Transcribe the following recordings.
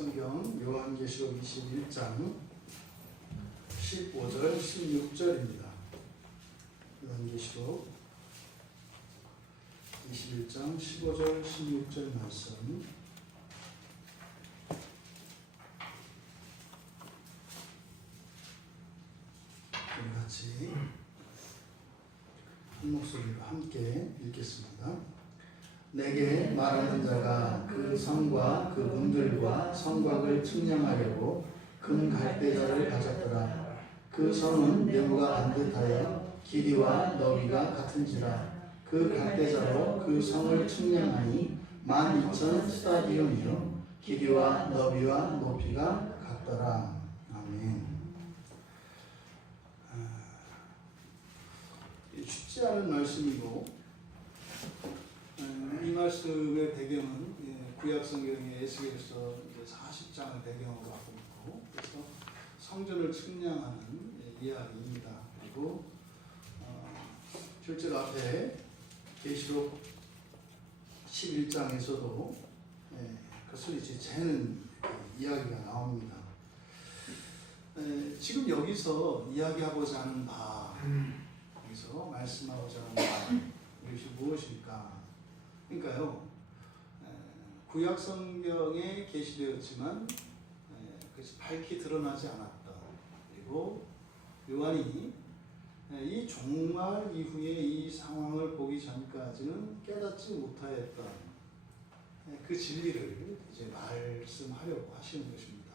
구약성경 요한계시록 21장 15절 16절입니다. 요한계시록 21장 15절 16절 말씀 우리 같이 한 목소리로 함께 읽겠습니다. 내게 말하는 자가 그 성과 그 문들과 성곽을 측량하려고 금 갈대자를 가졌더라. 그 성은 네모가 반듯하여 길이와 너비가 같은지라. 그 갈대자로 그 성을 측량하니 12,000 스타디움이요 길이와 너비와 높이가 같더라. 아멘. 쉽지 않은 말씀이고 이 말씀의 배경은 구약성경의 에스겔서 40장을 배경으로 하고 있고, 그래서 성전을 측량하는 이야기입니다. 그리고 실제로 앞에 계시록 11장에서도 그것을 이제 재는 이야기가 나옵니다. 지금 여기서 이야기하고자 하는 바, 여기서 말씀하고자 하는 바, 이것이 무엇일까? 그러니까요, 구약 성경에 게시되었지만 그것이 밝히 드러나지 않았던, 그리고 요한이 이 종말 이후에 이 상황을 보기 전까지는 깨닫지 못하였던 그 진리를 이제 말씀하려고 하시는 것입니다.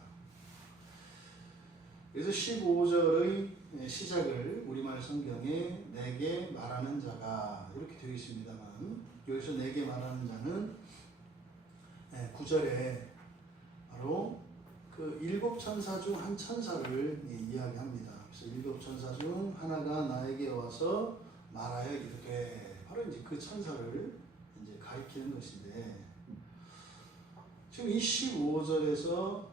그래서 15절의 시작을 우리말 성경에 내게 말하는 자가 이렇게 되어 있습니다만, 여기서 내게 말하는 자는 9절에 바로 그 7천사 중 한 천사를 이야기합니다. 그래서 7천사 중 하나가 나에게 와서 말하여 이르되, 바로 이제 그 천사를 이제 가리키는 것인데, 지금 이 15절에서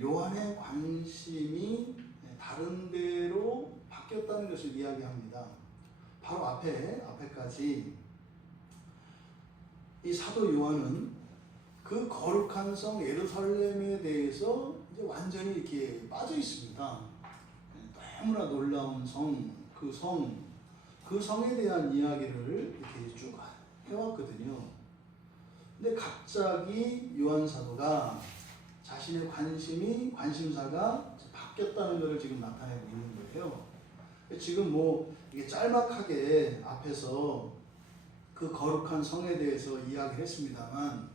요한의 관심이 다른 데로 바뀌었다는 것을 이야기합니다. 바로 앞에까지 이 사도 요한은 그 거룩한 성 예루살렘에 대해서 이제 완전히 이렇게 빠져 있습니다. 너무나 놀라운 성, 그 성에 대한 이야기를 이렇게 쭉 해왔거든요. 근데 갑자기 요한 사도가 자신의 관심사가 바뀌었다는 것을 지금 나타내고 있는 거예요. 지금 뭐 이게 짤막하게 앞에서 그 거룩한 성에 대해서 이야기를 했습니다만,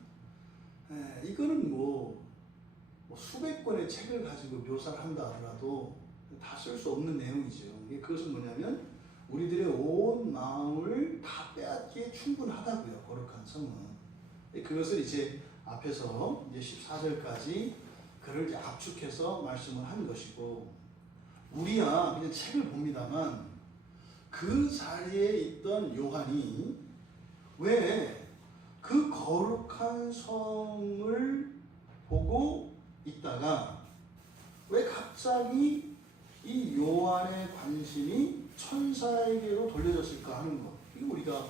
이거는 뭐 수백 권의 책을 가지고 묘사를 한다 하더라도 다 쓸 수 없는 내용이죠. 그것은 뭐냐면 우리들의 온 마음을 다 빼앗기에 충분하다고요. 거룩한 성은. 그것을 이제 앞에서 이제 14절까지 그를 이제 압축해서 말씀을 한 것이고, 우리야 그냥 책을 봅니다만 그 자리에 있던 요한이 왜 그 거룩한 성을 보고 있다가 왜 갑자기 이 요한의 관심이 천사에게로 돌려졌을까 하는 것, 이거 우리가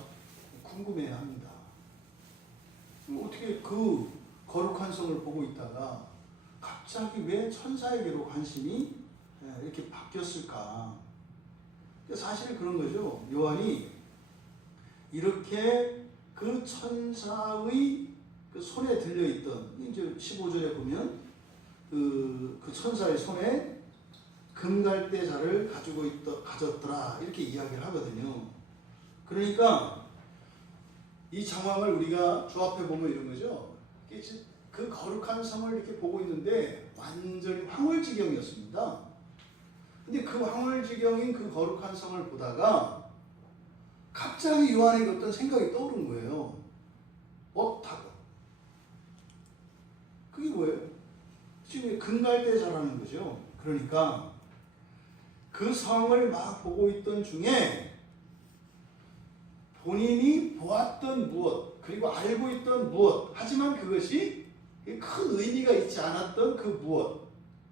궁금해야 합니다. 어떻게 그 거룩한 성을 보고 있다가 갑자기 왜 천사에게로 관심이 이렇게 바뀌었을까? 사실 그런 거죠. 요한이 이렇게 그 천사의 그 손에 들려있던, 이제 15절에 보면 그 천사의 손에 금갈대자를 가졌더라 이렇게 이야기를 하거든요. 그러니까 이 상황을 우리가 조합해 보면 이런 거죠. 그 거룩한 성을 이렇게 보고 있는데 완전히 황홀지경이었습니다. 근데 그 황홀지경인 그 거룩한 성을 보다가 갑자기 요한에게 어떤 생각이 떠오른 거예요. 타고. 그게 뭐예요? 지금 금갈대자라는 거죠. 그러니까 그 성을 막 보고 있던 중에 본인이 보았던 무엇, 그리고 알고 있던 무엇, 하지만 그것이 큰 의미가 있지 않았던 그 무엇,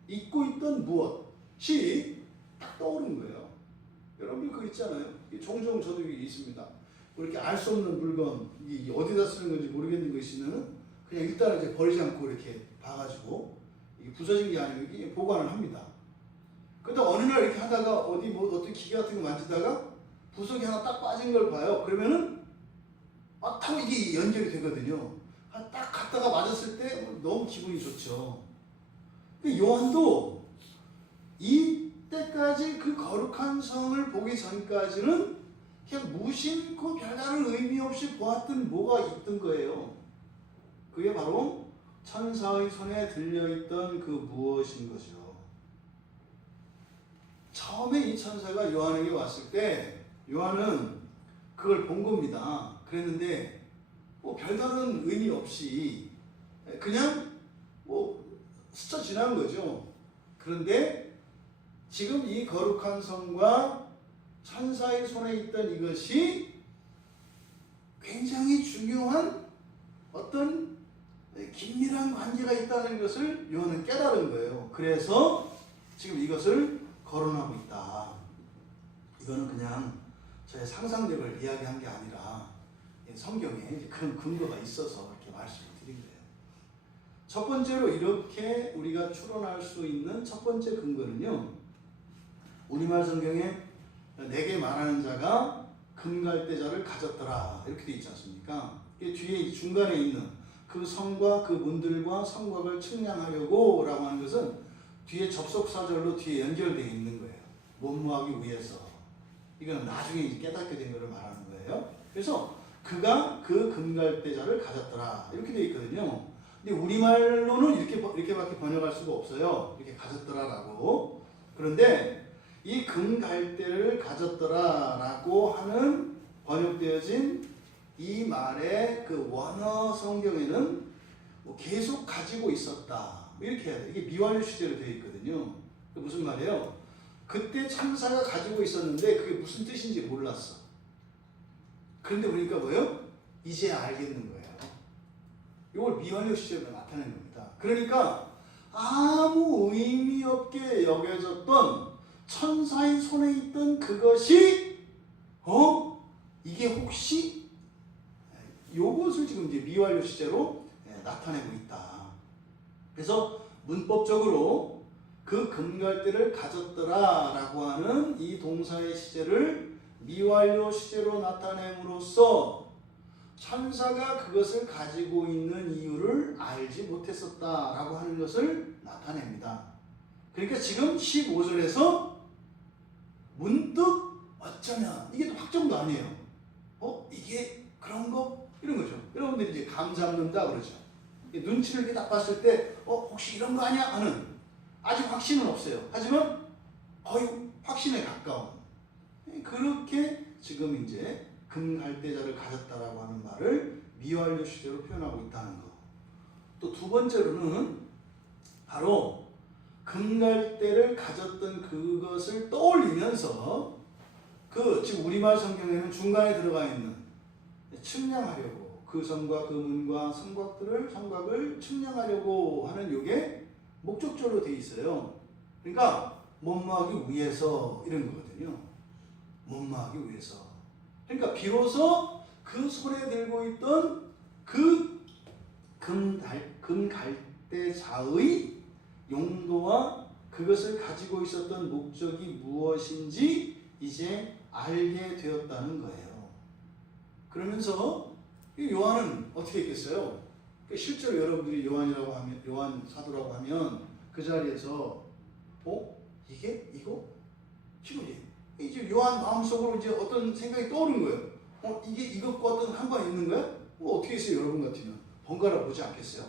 잊고 있던 무엇이 딱 떠오른 거예요. 여러분 그거 있잖아요. 종종 저도 있습니다. 이렇게 알 수 없는 물건, 어디다 쓰는 건지 모르겠는 거 있으면 그냥 일단 이제 버리지 않고 이렇게 봐가지고 이게 부서진 게 아니고 이게 보관을 합니다. 그러다 어느 날 이렇게 하다가 어디 뭐 어떤 기계 같은 거 만지다가 부속이 하나 딱 빠진 걸 봐요. 그러면은 막 타고 이게 연결이 되거든요. 딱 갔다가 맞았을 때 너무 기분이 좋죠. 요한도 이때까지 그 거룩한 성을 보기 전까지는 그냥 무심코 별다른 의미 없이 보았던 뭐가 있던 거예요. 그게 바로 천사의 손에 들려있던 그 무엇인 거죠. 처음에 이 천사가 요한에게 왔을 때 요한은 그걸 본 겁니다. 그랬는데 뭐 별다른 의미 없이 그냥 뭐 스쳐 지난 거죠. 그런데 지금 이 거룩한 성과 천사의 손에 있던 이것이 굉장히 중요한 어떤 긴밀한 관계가 있다는 것을 요한은 깨달은 거예요. 그래서 지금 이것을 거론하고 있다. 이거는 그냥 저의 상상력을 이야기한 게 아니라 성경에 그런 근거가 있어서 이렇게 말씀을 드린 거예요. 첫 번째로 이렇게 우리가 추론할 수 있는 첫 번째 근거는요. 우리말 성경에 내게 말하는 자가 금갈대자를 가졌더라 이렇게 돼 있지 않습니까? 뒤에 중간에 있는 그 성과 그 문들과 성곽을 측량하려고 라고 하는 것은 뒤에 접속사절로 뒤에 연결되어 있는 거예요. 원무하기 위해서. 이건 나중에 깨닫게 된 것을 말하는 거예요. 그래서 그가 그 금갈대자를 가졌더라 이렇게 되어 있거든요. 근데 우리말로는 이렇게밖에 번역할 수가 없어요. 이렇게 가졌더라라고. 그런데 이 금갈대를 가졌더라라고 하는 번역되어진 이 말의 그 원어 성경에는 뭐 계속 가지고 있었다 이렇게 해야 돼. 이게 미완료 시제로 되어 있거든요. 무슨 말이에요? 그때 천사가 가지고 있었는데 그게 무슨 뜻인지 몰랐어. 그런데 보니까 뭐예요? 이제 알겠는 거예요. 이걸 미완료 시제로 나타내는 겁니다. 그러니까 아무 의미 없게 여겨졌던 천사의 손에 있던 그것이 이게 혹시 요것을 지금 이제 미완료 시제로 나타내고 있다. 그래서 문법적으로 그 금갈대를 가졌더라 라고 하는 이 동사의 시제를 미완료 시제로 나타냄으로써 천사가 그것을 가지고 있는 이유를 알지 못했었다 라고 하는 것을 나타냅니다. 그러니까 지금 15절에서 문득 어쩌면 이게 또 확정도 아니에요. 이게 그런 거? 이런 거죠. 여러분들이 이제 감 잡는다 그러죠. 눈치를 이렇게 딱 봤을 때 혹시 이런 거 아니야? 하는 아직 확신은 없어요. 하지만 거의 확신에 가까운 그렇게 지금 이제 금갈대자를 가졌다라고 하는 말을 미완료 시제로 표현하고 있다는 거. 또 두 번째로는 바로 금갈대를 가졌던 그것을 떠올리면서 지금 우리말 성경에는 중간에 들어가 있는 측량하려고 그 성과 그 문과 성곽을 측량하려고 하는 요게 목적절로 되어 있어요. 그러니까 못마하기 위해서 이런 거거든요. 못마하기 위해서. 그러니까 비로소 그 손에 들고 있던 그 금갈대자의 용도와 그것을 가지고 있었던 목적이 무엇인지 이제 알게 되었다는 거예요. 그러면서 요한은 어떻게 했겠어요? 실제로 여러분들이 요한이라고 하면, 요한 사도라고 하면 그 자리에서 이거? 지금 이제 요한 마음속으로 이제 어떤 생각이 떠오른 거예요. 이게 이것과 어떤 상관이 있는 거야? 어떻게 했어요? 여러분 같으면 번갈아 보지 않겠어요?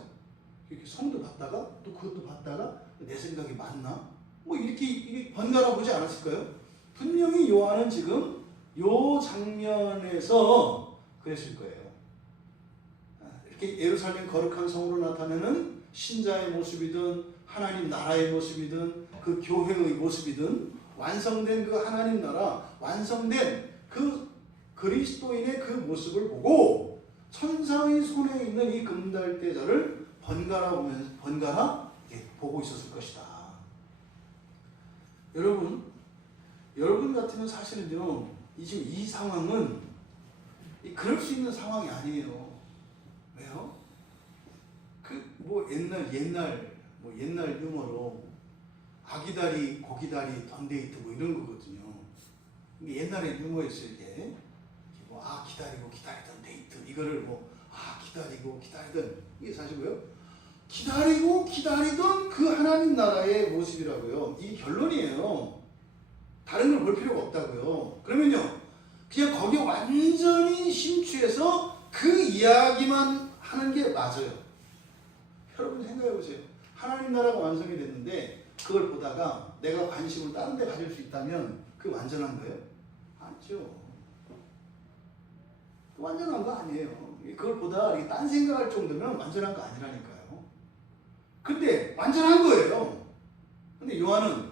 이렇게 성도 봤다가 또 그것도 봤다가 내 생각이 맞나? 이게 번갈아 보지 않았을까요? 분명히 요한은 지금 요 장면에서 그랬을 거예요. 이렇게 예루살렘 거룩한 성으로 나타내는 신자의 모습이든 하나님 나라의 모습이든 그 교회의 모습이든 완성된 그 하나님 나라, 완성된 그 그리스도인의 그 모습을 보고 천사의 손에 있는 이 금갈대자를 번갈아 보고 있었을 것이다. 여러분 같으면 사실은요, 지금 이 상황은 그럴 수 있는 상황이 아니에요. 왜요? 옛날 뭐 옛날 유머로 아기다리, 고기다리, 던데이트 뭐 이런 거거든요. 이게 옛날에 유머였을 때 뭐 기다리고 기다리던 데이트 이거를 뭐 기다리고 기다리던 이게 사실 뭐예요? 기다리고 기다리던 그 하나님 나라의 모습이라고요. 이게 결론이에요. 다른 걸 볼 필요가 없다고요. 그러면요, 그냥 거기에 완전히 심취해서 그 이야기만 하는 게 맞아요. 여러분 생각해 보세요. 하나님 나라가 완성이 됐는데 그걸 보다가 내가 관심을 다른 데 가질 수 있다면 그게 완전한 거예요? 아니죠. 완전한 거 아니에요. 그걸 보다 딴 생각할 정도면 완전한 거 아니라니까요. 근데 완전한 거예요. 근데 요한은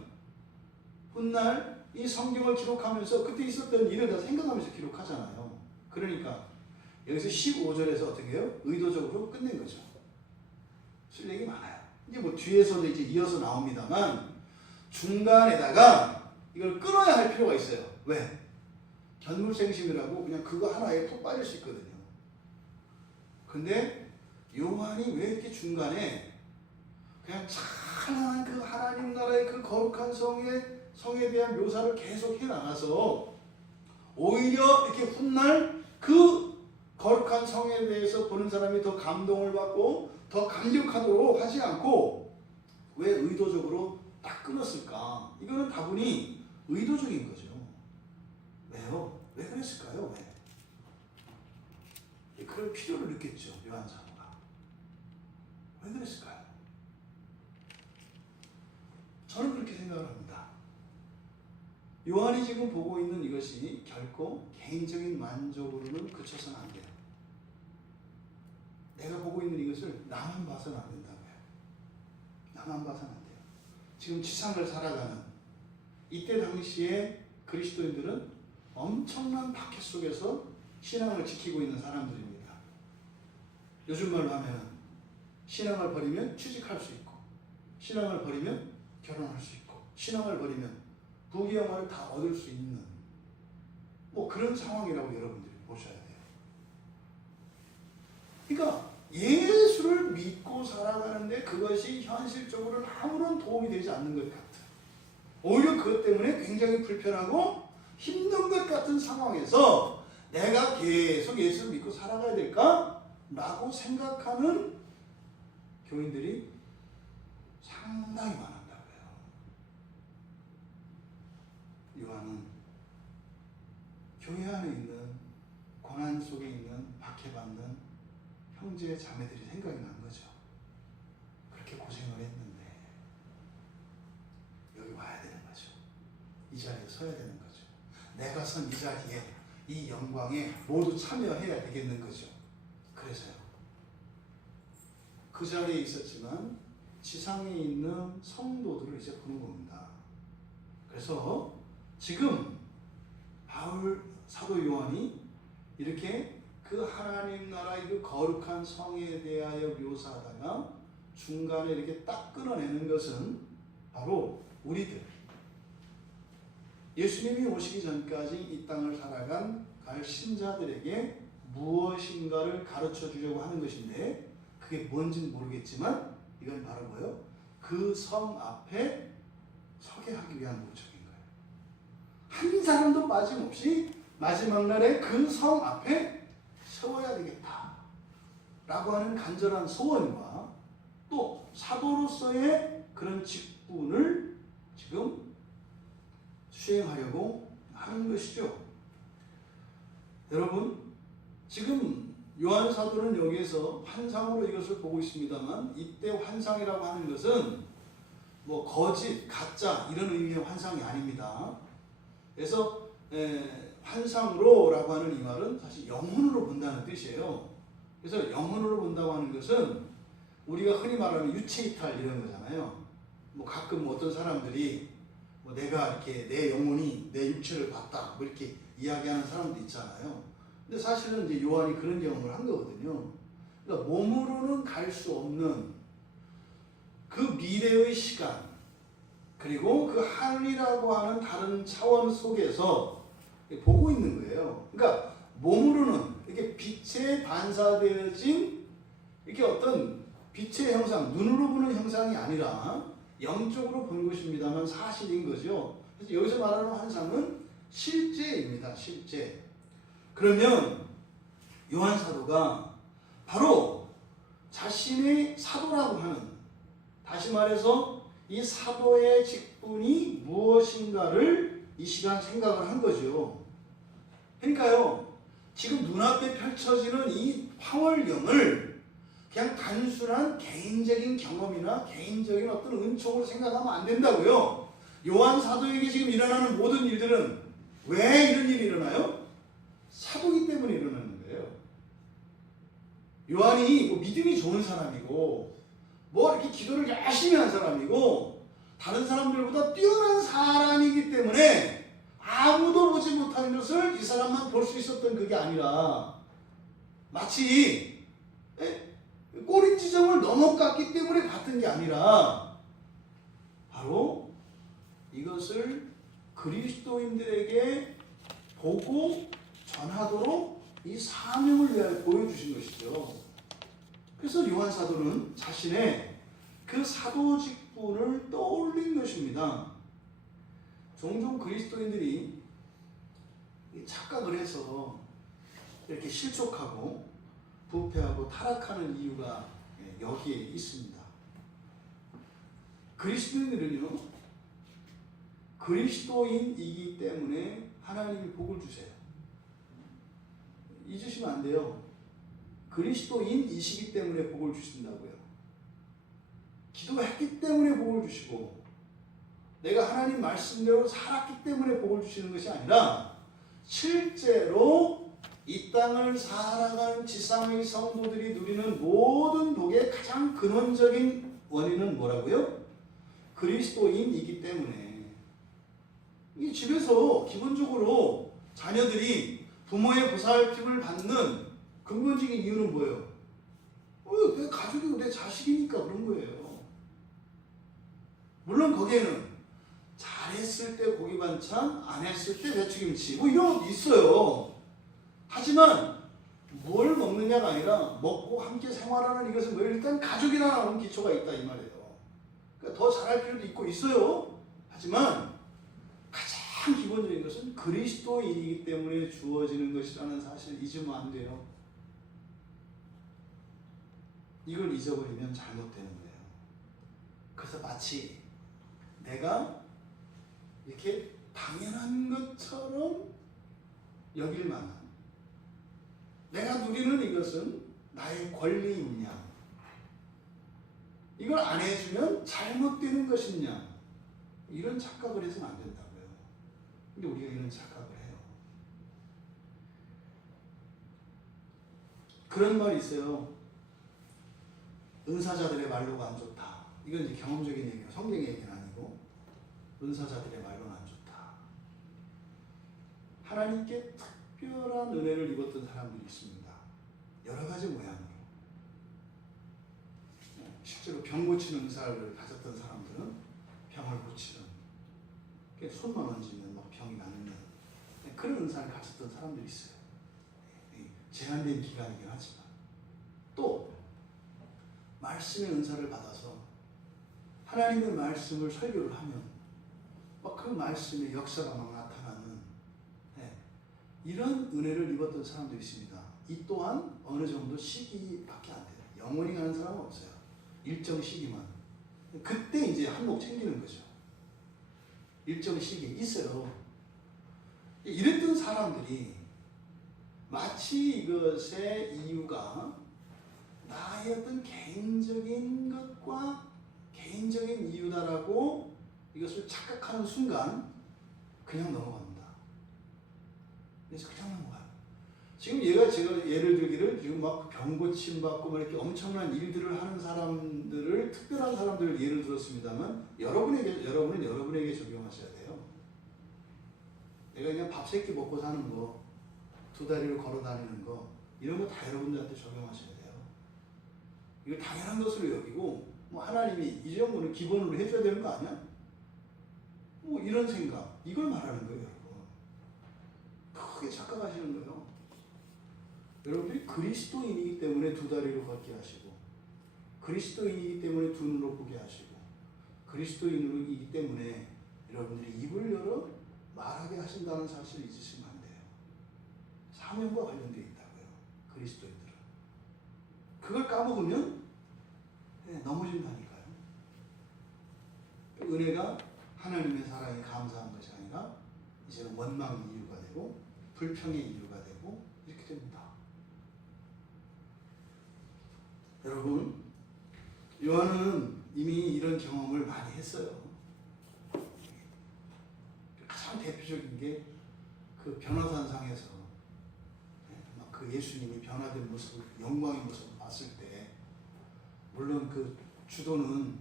훗날 이 성경을 기록하면서 그때 있었던 일을 다 생각하면서 기록하잖아요. 그러니까 여기서 15절에서 어떻게 해요? 의도적으로 끝낸 거죠. 쓸 얘기 많아요. 이제 뭐 뒤에서도 이제 이어서 나옵니다만 중간에다가 이걸 끊어야 할 필요가 있어요. 왜? 견물생심이라고 그냥 그거 하나에 푹 빠질 수 있거든요. 근데 요한이 왜 이렇게 중간에 그냥 찬란한 그 하나님 나라의 그 거룩한 성에 대한 묘사를 계속 해나가서 오히려 이렇게 훗날 그 거룩한 성에 대해서 보는 사람이 더 감동을 받고 더 감격하도록 하지 않고 왜 의도적으로 딱 끊었을까? 이거는 다분히 의도적인 거죠. 왜요? 왜 그랬을까요? 왜? 그럴 필요를 느꼈죠. 요한 사도가. 왜 그랬을까요? 저는 그렇게 생각을 합니다. 요한이 지금 보고 있는 이것이 결코 개인적인 만족으로는 그쳐서는 안 돼요. 내가 보고 있는 이것을 나만 봐서는 안 된다고요. 나만 봐서는 안 돼요. 지금 지상을 살아가는 이때 당시에 그리스도인들은 엄청난 박해 속에서 신앙을 지키고 있는 사람들입니다. 요즘 말로 하면 신앙을 버리면 취직할 수 있고, 신앙을 버리면 결혼할 수 있고, 신앙을 버리면 부귀영화를 다 얻을 수 있는 뭐 그런 상황이라고 여러분들이 보셔야 돼요. 그러니까 예수를 믿고 살아가는데 그것이 현실적으로는 아무런 도움이 되지 않는 것 같아요. 오히려 그것 때문에 굉장히 불편하고 힘든 것 같은 상황에서 내가 계속 예수를 믿고 살아가야 될까? 라고 생각하는 교인들이 상당히 많았다고요. 요한은 교회 안에 있는 고난 속에 있는 박해받는 형제 자매들이 생각이 난 거죠. 그렇게 고생을 했는데 여기 와야 되는 거죠. 이 자리에 서야 되는 거죠. 내가 선 이 자리에 이 영광에 모두 참여해야 되겠는 거죠. 그래서요. 그 자리에 있었지만 지상에 있는 성도들을 이제 보는 겁니다. 그래서 지금 바울 사도 요한이 이렇게 그 하나님 나라의 그 거룩한 성에 대하여 묘사하다가 중간에 이렇게 딱 끊어내는 것은 바로 우리들, 예수님이 오시기 전까지 이 땅을 살아간 갈 신자들에게 무엇인가를 가르쳐 주려고 하는 것인데 그게 뭔지는 모르겠지만 이건 바로 뭐예요? 그 성 앞에 서게 하기 위한 목적인 거예요. 한 사람도 빠짐없이 마지막 날에 그 성 앞에 세워야 되겠다 라고 하는 간절한 소원과 또 사도로서의 그런 직분을 지금 수행하려고 하는 것이죠. 여러분, 지금 요한 사도는 여기에서 환상으로 이것을 보고 있습니다만 이때 환상이라고 하는 것은 뭐 거짓, 가짜 이런 의미의 환상이 아닙니다. 그래서 환상으로라고 하는 이 말은 사실 영혼으로 본다는 뜻이에요. 그래서 영혼으로 본다고 하는 것은 우리가 흔히 말하는 유체이탈 이런 거잖아요. 뭐 가끔 어떤 사람들이 뭐 내가 이렇게 내 영혼이 내 육체를 봤다 뭐 이렇게 이야기하는 사람도 있잖아요. 근데 사실은 이제 요한이 그런 경험을 한 거거든요. 그러니까 몸으로는 갈 수 없는 그 미래의 시간 그리고 그 하늘이라고 하는 다른 차원 속에서 보고 있는 거예요. 그러니까 몸으로는 이렇게 빛에 반사되어진 이렇게 어떤 빛의 형상, 눈으로 보는 형상이 아니라 영적으로 본 것입니다만 사실인 거죠. 그래서 여기서 말하는 환상은 실제입니다. 실제. 그러면 요한 사도가 바로 자신의 사도라고 하는, 다시 말해서 이 사도의 직분이 무엇인가를 이 시간 생각을 한 거죠. 그러니까요, 지금 눈앞에 펼쳐지는 이 황홀경을 그냥 단순한 개인적인 경험이나 개인적인 어떤 은총으로 생각하면 안 된다고요. 요한 사도에게 지금 일어나는 모든 일들은 왜 이런 일이 일어나요? 사도이기 때문에 일어나는 거예요. 요한이 뭐 믿음이 좋은 사람이고 뭐 이렇게 기도를 열심히 한 사람이고 다른 사람들보다 뛰어난 사람이기 때문에 아무도 보지 못하는 것을 이 사람만 볼 수 있었던 그게 아니라 마치 꼬리 지점을 넘어갔기 때문에 봤던 게 아니라 바로 이것을 그리스도인들에게 보고 전하도록 이 사명을 위하여 보여주신 것이죠. 그래서 요한 사도는 자신의 그 사도 직분을 떠올린 것입니다. 종종 그리스도인들이 착각을 해서 이렇게 실족하고 부패하고 타락하는 이유가 여기에 있습니다. 그리스도인들은요, 그리스도인이기 때문에 하나님이 복을 주세요. 잊으시면 안 돼요. 그리스도인이시기 때문에 복을 주신다고요. 기도했기 때문에 복을 주시고 내가 하나님 말씀대로 살았기 때문에 복을 주시는 것이 아니라 실제로 이 땅을 살아가는 지상의 성도들이 누리는 모든 복의 가장 근원적인 원인은 뭐라고요? 그리스도인이기 때문에. 이 집에서 기본적으로 자녀들이 부모의 보살핌을 받는 근본적인 이유는 뭐예요? 내 가족이고 내 자식이니까 그런 거예요. 물론 거기에는 잘했을 때 고기 반찬, 안 했을 때 배추김치 뭐 이런 것도 있어요. 하지만 뭘 먹느냐가 아니라 먹고 함께 생활하는 이것은 뭐 일단 가족이라는 기초가 있다 이 말이에요. 그러니까 더 잘할 필요도 있고 있어요. 하지만 가장 기본적인 것은 그리스도인이기 때문에 주어지는 것이라는 사실을 잊으면 안 돼요. 이걸 잊어버리면 잘못되는 거예요. 그래서 마치 내가 이렇게 당연한 것처럼 여길 만한, 내가 누리는 이것은 나의 권리이냐, 이걸 안 해주면 잘못되는 것이냐, 이런 착각을 해서는 안 된다고요. 근데 우리가 이런 착각을 해요. 그런 말이 있어요. 은사자들의 말로가 안 좋다. 이건 이제 경험적인 얘기예요. 성경의 얘기는 아니고 은사자들의 말로는 안 좋다. 하나님께 특별한 은혜를 입었던 사람들이 있습니다. 여러 가지 모양으로. 실제로 병 고치는 은사를 가졌던 사람들은 병을 고치는, 손만 얹으면 막 병이 낫는 그런 은사를 가졌던 사람들이 있어요. 제한된 기간이긴 하지만 또 말씀의 은사를 받아서 하나님의 말씀을 설교를 하면 막 그 말씀의 역사가 막 나타나는 이런 은혜를 입었던 사람도 있습니다. 이 또한 어느 정도 시기밖에 안 돼요. 영원히 가는 사람은 없어요. 일정 시기만. 그때 이제 한몫 챙기는 거죠. 일정 시기 있어요. 이랬던 사람들이 마치 이것의 이유가 나의 어떤 개인적인 것과 개인적인 이유다라고 이것을 착각하는 순간 그냥 넘어갑니다. 그래서 그냥 넘어가요. 지금 제가 예를 들기를 지금 막 병 고침 받고 막 이렇게 엄청난 일들을 하는 사람들을, 특별한 사람들을 예를 들었습니다만 여러분은 여러분에게 적용하셔야 돼요. 내가 그냥 밥 세 끼 먹고 사는 거, 두 다리를 걸어 다니는 거, 이런 거 다 여러분들한테 적용하셔야 돼요. 이거 당연한 것으로 여기고, 뭐 하나님이 이 정도는 기본으로 해줘야 되는 거 아니야? 뭐 이런 생각, 이걸 말하는 거예요, 여러분. 크게 착각하시는 거예요. 여러분들이 그리스도인이기 때문에 두 다리로 걷게 하시고, 그리스도인이기 때문에 두 눈으로 보게 하시고 그리스도인이기 때문에 여러분들이 입을 열어 말하게 하신다는 사실을 잊으시면 안 돼요. 사명과 관련되어 있다고요. 그리스도인들은. 그걸 까먹으면 넘어진다니까요. 은혜가 하나님의 사랑에 감사한 것이 아니라 이제는 원망의 이유가 되고 불평의 이유가 되고 이렇게 됩니다. 여러분, 요한은 이미 이런 경험을 많이 했어요. 가장 대표적인 게 그 변화산상에서 그 예수님이 변화된 모습을, 영광의 모습을 봤을 때, 물론 그 주도는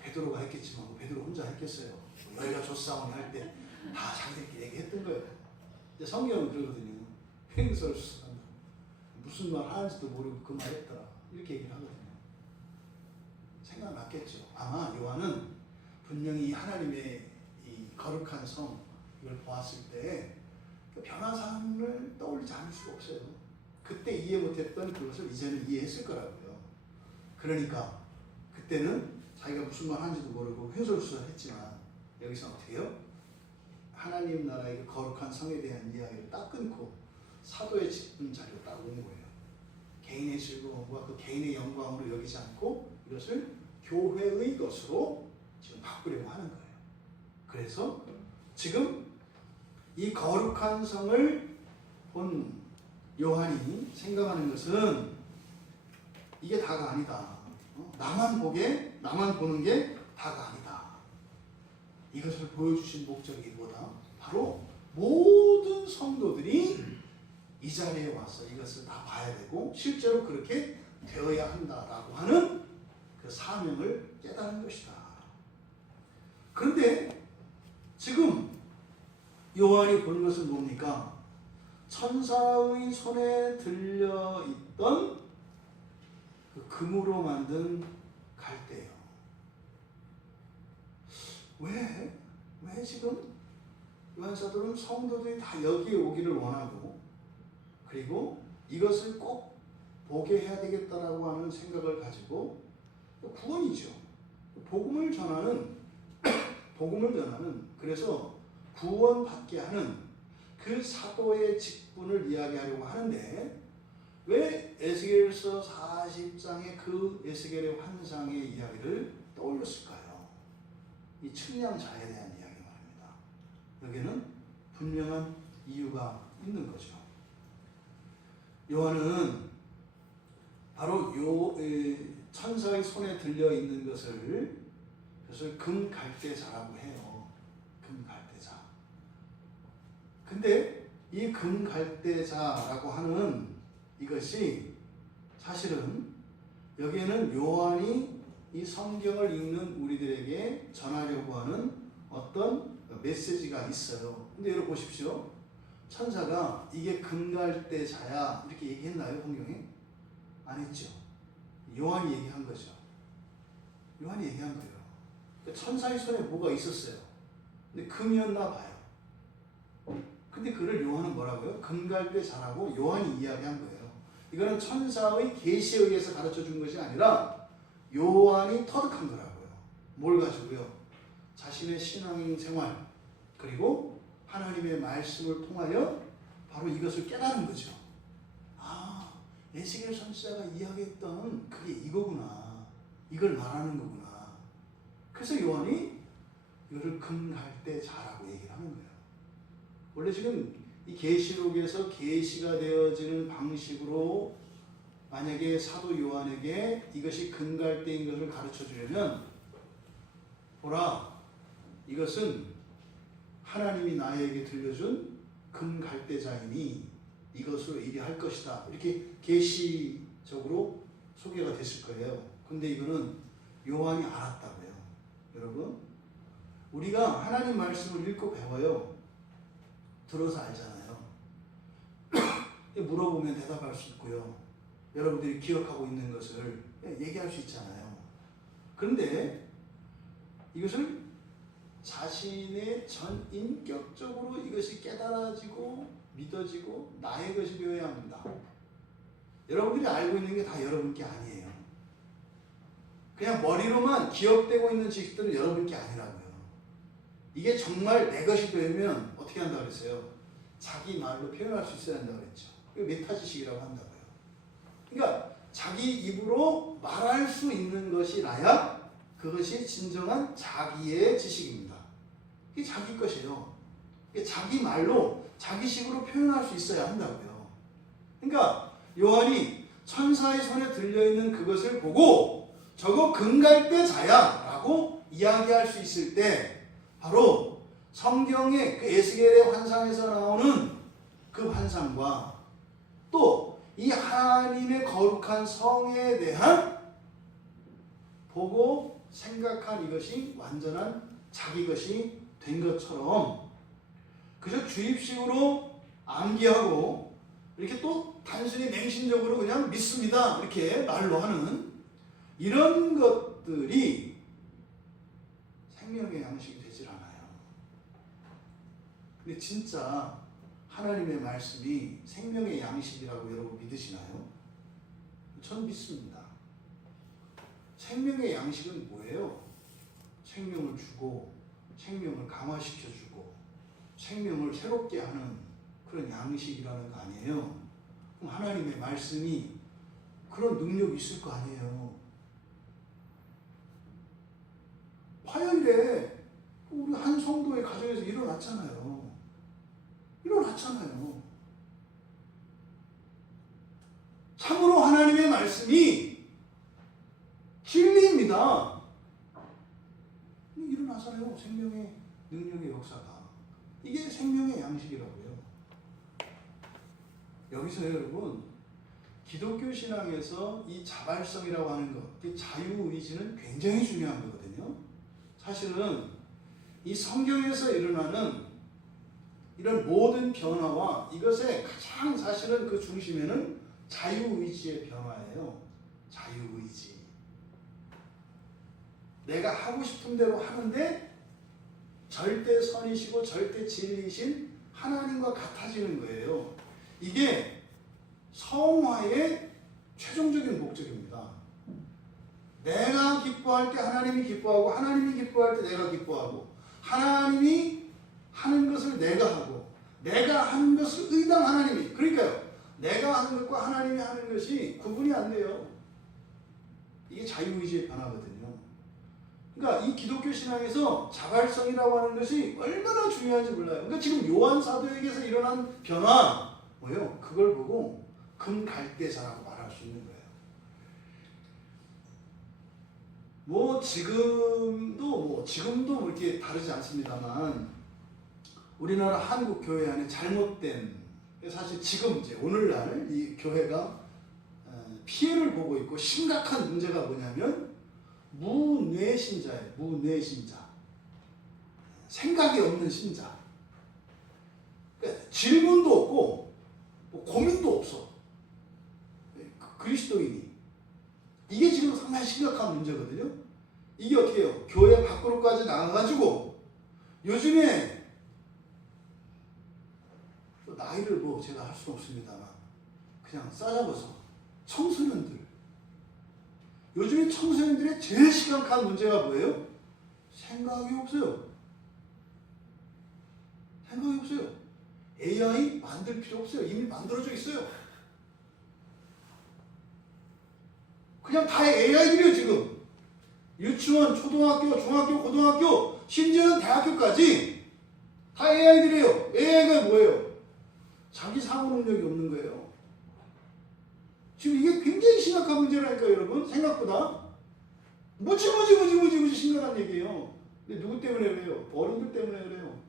베드로가 했겠지만 베드로 혼자 했겠어요. 너희가 조사오니 할 때 다 자기들끼리 얘기했던 거예요. 이제 성경은 그러거든요. 횡설수설한다. 무슨 말 하는지도 모르고 그 말 했더라. 이렇게 얘기를 하거든요. 생각났겠죠. 아마 요한은 분명히 하나님의 이 거룩한 성, 이걸 보았을 때 그 변화산을 떠올리지 않을 수가 없어요. 그때 이해 못했던 그것을 이제는 이해했을 거라고요. 그러니까 그때는 자기가 무슨 말 하는지도 모르고 횡설수설했지만 여기서 어떻게 해요? 하나님 나라의 그 거룩한 성에 대한 이야기를 딱 끊고 사도의 직분 자리로 딱 온 거예요. 개인의 즐거움과 그 개인의 영광으로 여기지 않고 이것을 교회의 것으로 지금 바꾸려고 하는 거예요. 그래서 지금 이 거룩한 성을 본 요한이 생각하는 것은 이게 다가 아니다. 나만 보는 게 다가 아니다. 이것을 보여주신 목적이 이거다. 바로 모든 성도들이 이 자리에 와서 이것을 다 봐야 되고 실제로 그렇게 되어야 한다라고 하는 그 사명을 깨달은 것이다. 그런데 지금 요한이 본 것은 뭡니까? 천사의 손에 들려있던 그 금으로 만든 갈대요. 왜 지금 요한사도는 성도들이 다 여기에 오기를 원하고 그리고 이것을 꼭 보게 해야 되겠다라고 하는 생각을 가지고 구원이죠. 복음을 전하는 그래서 구원받게 하는 그 사도의 직분을 이야기하려고 하는데 왜 에스겔서 40장의 그 에스겔의 환상의 이야기를 떠올렸을까요? 이 측량자에 대한 이야기 말입니다. 여기는 분명한 이유가 있는 거죠. 요한은 바로 천사의 손에 들려 있는 것을 그것을 금갈대자라고 해요. 금갈대자. 근데 이 금갈대자라고 하는 이것이 사실은 여기에는 요한이 이 성경을 읽는 우리들에게 전하려고 하는 어떤 메시지가 있어요. 근데 여러분 보십시오. 천사가 이게 금갈대자야 이렇게 얘기했나요? 성경에? 안 했죠. 요한이 얘기한 거죠. 요한이 얘기한 거예요. 천사의 손에 뭐가 있었어요. 근데 금이었나 봐요. 근데 그를 요한은 뭐라고요? 금갈대자라고 요한이 이야기한 거예요. 이거는 천사의 계시에 의해서 가르쳐 준 것이 아니라 요한이 터득한 거라고요. 뭘 가지고요? 자신의 신앙인 생활 그리고 하나님의 말씀을 통하여 바로 이것을 깨달은 거죠. 아, 에스겔 선지자가 이야기했던 그게 이거구나. 이걸 말하는 거구나. 그래서 요한이 이거를 금갈대자라고 얘기를 하는 거예요. 원래 지금 이 계시록에서 계시가 되어지는 방식으로 만약에 사도 요한에게 이것이 금갈대인 것을 가르쳐 주려면 보라, 이것은 하나님이 나에게 들려준 금갈대자이니 이것으로 일이 할 것이다. 이렇게 계시적으로 소개가 됐을 거예요. 근데 이거는 요한이 알았다고요. 여러분, 우리가 하나님 말씀을 읽고 배워요. 들어서 알잖아요. 물어보면 대답할 수 있고요. 여러분들이 기억하고 있는 것을 얘기할 수 있잖아요. 그런데 이것을 자신의 전 인격적으로 이것이 깨달아지고 믿어지고 나의 것이 되어야 합니다. 여러분들이 알고 있는 게 다 여러분 게 아니에요. 그냥 머리로만 기억되고 있는 지식들은 여러분 게 아니라고요. 이게 정말 내 것이 되면 어떻게 한다고 그랬어요? 자기 말로 표현할 수 있어야 한다고 그랬죠. 이거 메타지식이라고 한다고요. 그러니까 자기 입으로 말할 수 있는 것이라야 그것이 진정한 자기의 지식입니다. 이게 자기 것이에요. 이게 자기 말로 자기식으로 표현할 수 있어야 한다고요. 그러니까 요한이 천사의 손에 들려있는 그것을 보고 저거 금갈대자야 라고 이야기할 수 있을 때 바로 성경의 그 에스겔의 환상에서 나오는 그 환상과 또 이 하나님의 거룩한 성에 대한 보고 생각한 이것이 완전한 자기 것이 된 것처럼 그저 주입식으로 암기하고 이렇게 또 단순히 맹신적으로 그냥 믿습니다 이렇게 말로 하는 이런 것들이 생명의 양식이 되질 않아요. 근데 진짜 하나님의 말씀이 생명의 양식이라고 여러분 믿으시나요? 전 믿습니다. 생명의 양식은 뭐예요? 생명을 주고 생명을 강화시켜주고 생명을 새롭게 하는 그런 양식이라는 거 아니에요? 그럼 하나님의 말씀이 그런 능력이 있을 거 아니에요? 화요일에 우리 한 성도의 가정에서 일어났잖아요. 참으로 하나님의 말씀이 진리입니다. 일어나잖아요. 생명의 능력의 역사가. 이게 생명의 양식이라고요. 여기서 여러분 기독교 신앙에서 이 자발성이라고 하는 것, 자유의지는 굉장히 중요한 거거든요. 사실은 이 성경에서 일어나는 이런 모든 변화와 이것의 가장 사실은 그 중심에는 자유의지의 변화예요. 자유의지. 내가 하고 싶은 대로 하는데 절대 선이시고 절대 진리이신 하나님과 같아지는 거예요. 이게 성화의 최종적인 목적입니다. 내가 기뻐할 때 하나님이 기뻐하고 하나님이 기뻐할 때 내가 기뻐하고 하나님이 하는 것을 내가 하고 내가 하는 것을 의당 하나님이 그러니까요. 내가 하는 것과 하나님이 하는 것이 구분이 안 돼요. 이게 자유의지의 변화거든요. 그러니까 이 기독교 신앙에서 자발성이라고 하는 것이 얼마나 중요한지 몰라요. 그러니까 지금 요한 사도에게서 일어난 변화 뭐예요? 그걸 보고 금갈대자라고 말할 수 있는 거예요. 지금도 이렇게 다르지 않습니다만 우리나라 한국 교회 안에 잘못된 사실 지금 이제 오늘날 이 교회가 피해를 보고 있고 심각한 문제가 뭐냐면 무뇌신자예요. 무뇌신자. 생각이 없는 신자. 그러니까 질문도 없고 고민도 없어. 그리스도인이. 이게 지금 상당히 심각한 문제거든요. 이게 어떻게 해요? 교회 밖으로까지 나가가지고 요즘에 나이를 제가 할 수는 없습니다만 그냥 싸잡아서 청소년들 요즘에 청소년들의 제일 심각한 문제가 뭐예요? 생각이 없어요. AI 만들 필요 없어요. 이미 만들어져 있어요. 그냥 다 AI들이에요 지금. 유치원, 초등학교, 중학교, 고등학교 심지어는 대학교까지 다 AI들이에요. AI가 뭐예요? 자기 사고 능력이 없는 거예요. 지금 이게 굉장히 심각한 문제라니까요, 여러분. 생각보다. 무지 심각한 얘기예요. 근데 누구 때문에 그래요? 어른들 때문에 그래요.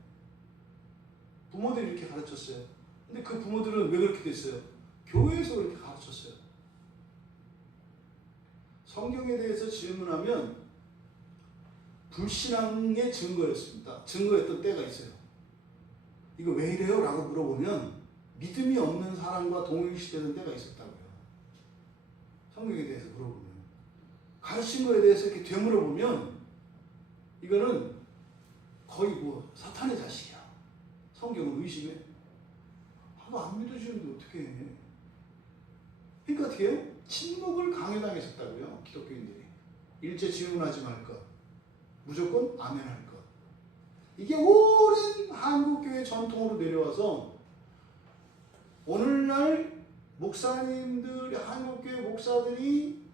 부모들이 이렇게 가르쳤어요. 근데 그 부모들은 왜 그렇게 됐어요? 교회에서 그렇게 가르쳤어요. 성경에 대해서 질문하면 불신앙의 증거였던 때가 있어요. 이거 왜 이래요? 라고 물어보면 믿음이 없는 사람과 동일시되는 때가 있었다고요. 성경에 대해서 물어보면. 가르친 거에 대해서 이렇게 되물어보면 이거는 거의 사탄의 자식이야. 성경을 의심해. 안 믿어주는데 어떻게 해. 그러니까 어떻게 해요? 침묵을 강요당했었다고요. 기독교인들이. 일제 질문하지 말 것. 무조건 아멘할 것. 이게 오랜 한국교회 전통으로 내려와서 오늘날 목사님들, 한국교회 목사들이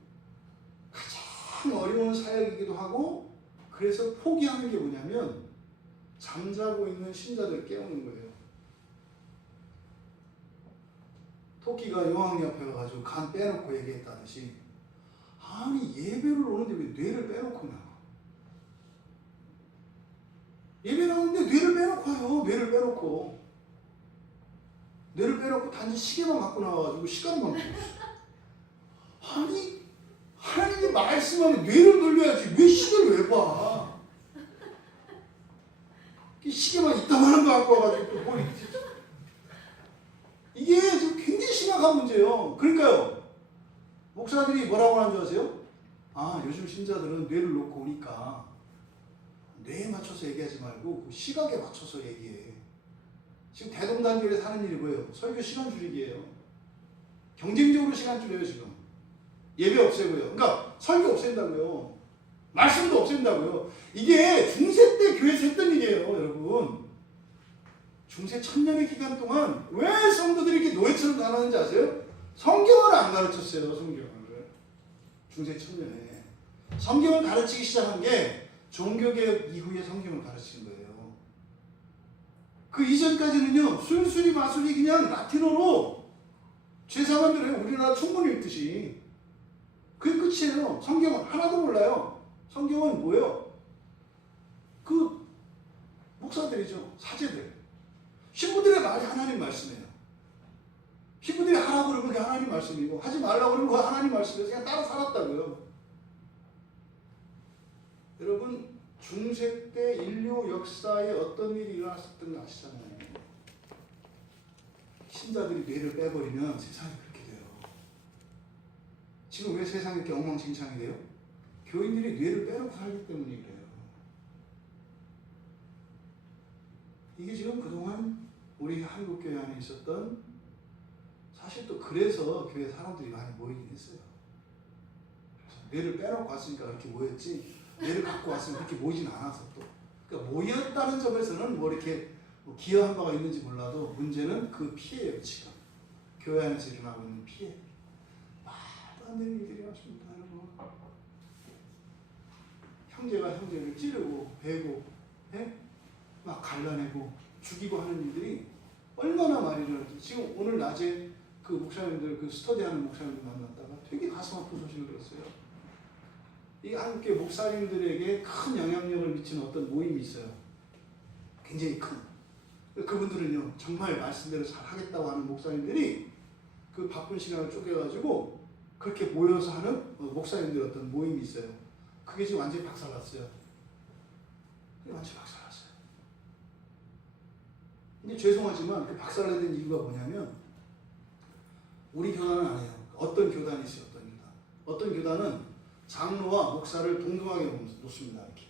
가장 어려운 사역이기도 하고 그래서 포기하는 게 뭐냐면 잠자고 있는 신자들 깨우는 거예요. 토끼가 여왕 옆에 가가지고 간 빼놓고 얘기했다듯이 아니 예배를 오는데 왜 뇌를 빼놓고 나와? 예배 나오는데 뇌를 빼놓고 와요. 뇌를 빼놓고 단지 시계만 갖고 나와가지고 시간만 보고 있어. 아니 하나님의 말씀하면 뇌를 돌려야지 왜 시계를 왜 봐? 시계만 이따만한 거 갖고 와가지고 또 뭘 이게 지금 굉장히 심각한 문제예요. 그러니까요. 목사들이 뭐라고 하는 줄 아세요? 아 요즘 신자들은 뇌를 놓고 오니까 뇌에 맞춰서 얘기하지 말고 시각에 맞춰서 얘기해. 지금 대동단결에 사는 일이 뭐예요? 설교 시간 줄이기예요. 경쟁적으로 시간 줄여요 지금. 예배 없애고요. 그러니까 설교 없앤다고요. 말씀도 없앤다고요. 이게 중세 때 교회에서 했던 일이에요 여러분. 중세 천년의 기간 동안 왜 성도들이 이렇게 노예처럼 살았는지 아세요? 성경을 안 가르쳤어요. 성경을. 중세 천년에. 성경을 가르치기 시작한 게 종교개혁 이후에 성경을 가르친 거예요. 그 이전까지는요. 술술이 마술이 그냥 라틴어로 제사관들은 우리나라 총문 읽듯이 그게 끝이에요. 성경은 하나도 몰라요. 성경은 뭐예요? 그 목사들이죠. 사제들. 신부들의 말이 하나님 말씀이에요. 신부들이 하라고 그러면 그게 하나님 말씀이고 하지 말라고 그러면 그게 하나님 말씀이에요. 그냥 따라 살았다고요. 여러분 중세 때 인류 역사에 어떤 일이 일어났었던 거 아시잖아요. 신자들이 뇌를 빼버리면 세상이 그렇게 돼요. 지금 왜 세상이 이렇게 엉망진창이 돼요? 교인들이 뇌를 빼놓고 살기 때문에 그래요. 이게 지금 그동안 우리 한국교회 안에 있었던 사실 또 그래서 교회 사람들이 많이 모이긴 했어요. 그래서 뇌를 빼놓고 왔으니까 그렇게 모였지 뇌를 갖고 왔으면 그렇게 모이진 않아서 또 그러니까 모였다는 점에서는 뭐 이렇게 기여한 바가 있는지 몰라도 문제는 그 피해예요. 지금 교회 안에서 일어나고 있는 피해. 말도 안 되는 일들이 왔습니다 여러분. 형제가 형제를 찌르고 베고 막 갈라내고 죽이고 하는 일들이 얼마나 많이 일어났지. 지금 오늘 낮에 그 목사님들 그 스터디하는 목사님들 만났다가 되게 가슴 아픈 소식을 들었어요. 이 한국교회 목사님들에게 큰 영향력을 미치는 어떤 모임이 있어요. 굉장히 큰. 그분들은요 정말 말씀대로 잘 하겠다고 하는 목사님들이 그 바쁜 시간을 쪼개가지고 그렇게 모여서 하는 목사님들 어떤 모임이 있어요. 그게 지금 완전히 박살났어요. 완전히 박살났어요. 근데 죄송하지만 그 박살나는 이유가 뭐냐면 우리 교단은 안 해요. 어떤 교단이 있어요. 어떤 교단은 장로와 목사를 동등하게 놓습니다. 이렇게.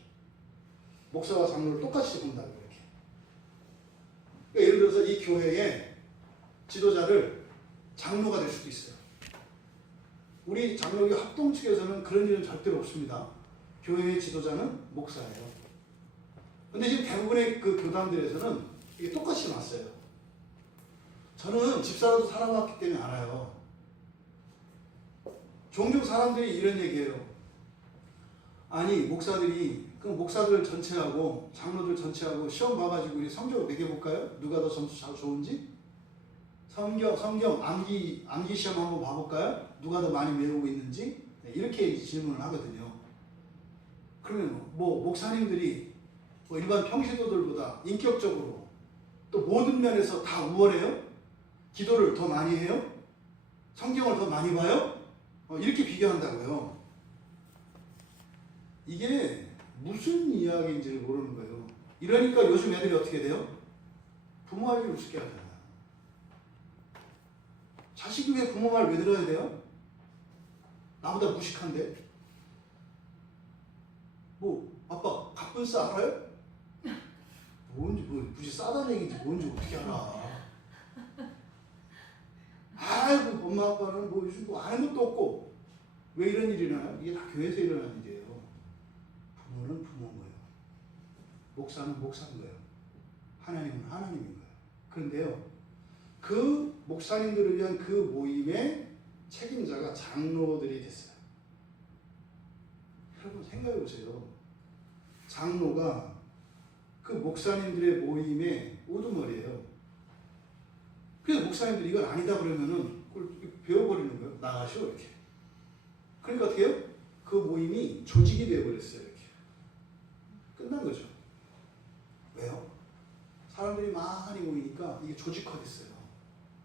목사와 장로를 똑같이 본다고 이렇게. 그러니까 예를 들어서 이 교회의 지도자를 장로가 될 수도 있어요. 우리 장로교 합동 측에서는 그런 일은 절대로 없습니다. 교회의 지도자는 목사예요. 근데 지금 대부분의 그 교단들에서는 이게 똑같이 놨어요. 저는 집사로도 살아왔기 때문에 알아요. 종종 사람들이 이런 얘기해요. 아니 목사들이 그 목사들 전체하고 장로들 전체하고 시험 봐가지고 우리 성적을 매겨볼까요? 누가 더 점수 잘 좋은지? 성경 암기 시험 한번 봐볼까요? 누가 더 많이 외우고 있는지? 이렇게 질문을 하거든요. 그러면 뭐 목사님들이 뭐 일반 평신도들보다 인격적으로 또 모든 면에서 다 우월해요? 기도를 더 많이 해요? 성경을 더 많이 봐요? 이렇게 비교한다고요. 이게 무슨 이야기인지를 모르는 거예요. 이러니까 요즘 애들이 어떻게 돼요? 부모 할 일 우습게 하잖아요. 자식이 왜 부모 말 왜 들어야 돼요? 나보다 무식한데? 뭐 아빠 갑분싸 알아요? 뭔지 무지 싸다는 얘기인지 뭔지 어떻게 알아? 아이고 엄마 아빠는 뭐 요즘 뭐 아는 것도 없고. 왜 이런 일이 일어나요? 이게 다 교회에서 일어나는 일이에요. 부모는 부모인 거예요. 목사는 목사인 거예요. 하나님은 하나님인 거예요. 그런데요, 그 목사님들을 위한 그 모임의 책임자가 장로들이 됐어요. 여러분 생각해 보세요. 장로가 그 목사님들의 모임의 우두머리예요. 그래서 목사님들이 이건 아니다 그러면은 그걸 배워버리는 거예요. 나가시오 이렇게. 그러니까 어떻게 해요? 그 모임이 조직이 되어버렸어요. 이렇게. 끝난 거죠. 왜요? 사람들이 많이 모이니까 이게 조직화됐어요.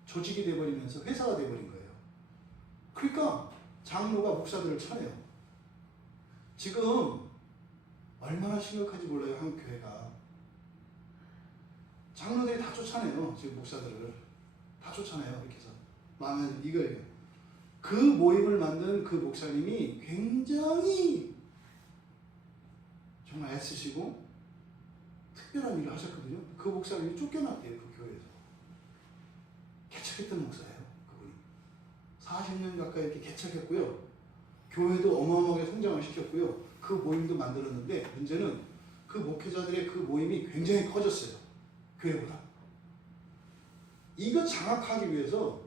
조직이 돼버리면서 회사가 돼버린 거예요. 그러니까 장로가 목사들을 쳐내요. 지금 얼마나 심각한지 몰라요. 한 교회가. 장로들이 다 쫓아내요. 지금 목사들을. 다 쫓아내요. 이렇게 해서. 마음에 이거예요. 그 모임을 만든 그 목사님이 굉장히 정말 애쓰시고 특별한 일을 하셨거든요. 그 목사님이 쫓겨났대요. 그 교회에서. 개척했던 목사예요. 그분이. 40년 가까이 이렇게 개척했고요. 교회도 어마어마하게 성장을 시켰고요. 그 모임도 만들었는데 문제는 그 목회자들의 그 모임이 굉장히 커졌어요. 교회보다. 이거 장악하기 위해서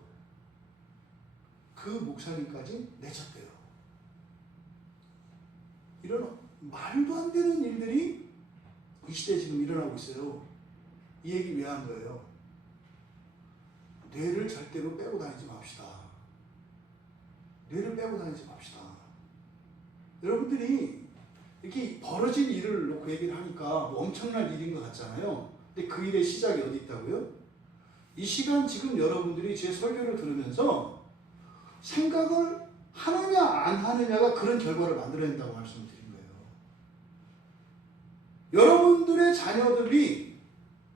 그 목사님까지 내쳤대요. 이런 말도 안 되는 일들이 이 시대에 지금 일어나고 있어요. 이 얘기 왜 한 거예요? 뇌를 절대로 빼고 다니지 맙시다. 뇌를 빼고 다니지 맙시다. 여러분들이 이렇게 벌어진 일을 놓고 얘기를 하니까 뭐 엄청난 일인 것 같잖아요. 근데 그 일의 시작이 어디 있다고요? 이 시간 지금 여러분들이 제 설교를 들으면서 생각을 하느냐 안 하느냐가 그런 결과를 만들어낸다고 말씀드린 거예요. 여러분들의 자녀들이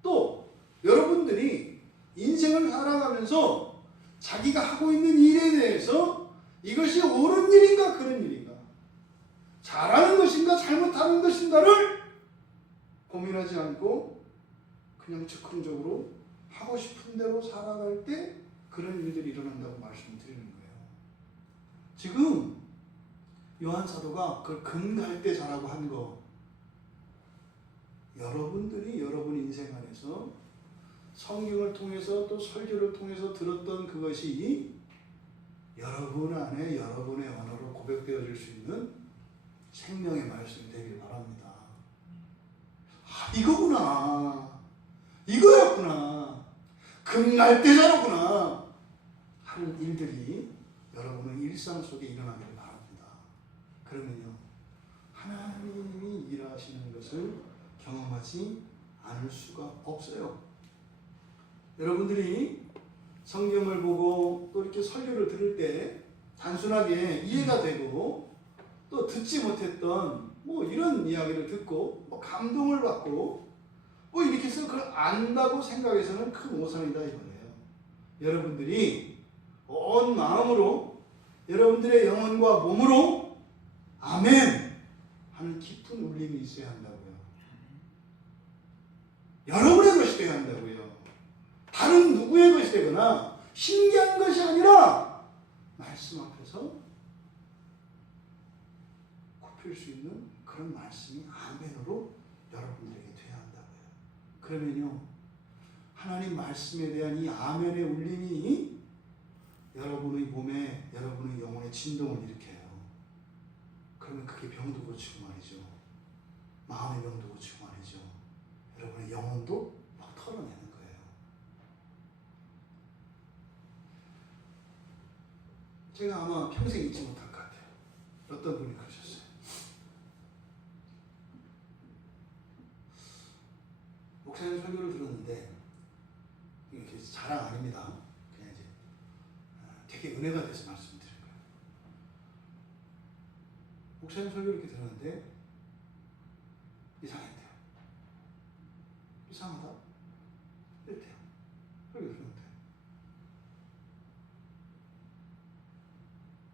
또 여러분들이 인생을 살아가면서 자기가 하고 있는 일에 대해서 이것이 옳은 일인가 그런 일인가, 잘하는 것인가 잘못하는 것인가를 고민하지 않고 그냥 즉흥적으로 하고 싶은 대로 살아갈 때 그런 일들이 일어난다고 말씀드리는 거예요. 지금 요한 사도가 그걸 금갈 때 잘하고 한 거, 여러분들이 여러분 인생 안에서 성경을 통해서 또 설교를 통해서 들었던 그것이 여러분 안에 여러분의 언어로 고백되어질 수 있는 생명의 말씀이 되길 바랍니다. 아, 이거구나, 이거였구나, 금날 때 잘하구나 하는 일들이 여러분의 일상 속에 일어나기를 바랍니다. 그러면요, 하나님이 일하시는 것을 경험하지 않을 수가 없어요. 여러분들이 성경을 보고 또 이렇게 설교를 들을 때 단순하게 이해가 되고 또 듣지 못했던 뭐 이런 이야기를 듣고 뭐 감동을 받고 뭐 이렇게 해서 그걸 안다고 생각해서는 큰 오산이다 이거예요. 여러분들이 온 마음으로 여러분들의 영혼과 몸으로 아멘 하는 깊은 울림이 있어야 한다고요. 여러분의 것이 되어야 한다고요. 다른 누구의 것이 되거나 신기한 것이 아니라 말씀 앞에서 굽힐 수 있는 그런 말씀이 아멘으로 여러분들에게 되어야 한다고요. 그러면요, 하나님 말씀에 대한 이 아멘의 울림이 여러분의 몸에, 여러분의 영혼에 진동을 일으켜요. 그러면 그게 병도 고치고 말이죠. 마음의 병도 고치고 말이죠. 여러분의 영혼도 막 털어내는 거예요. 제가 아마 평생 잊지 못할 것 같아요. 어떤 분이 그러셨어요. 목사님 설교를 들었는데, 이게 자랑 아닙니다. 그냥 이제 되게 은혜가 돼서 말씀드린 거예요. 목사님 설교를 이렇게 들었는데 이상했대요. 이상하다? 이랬대요. 설교 들었는데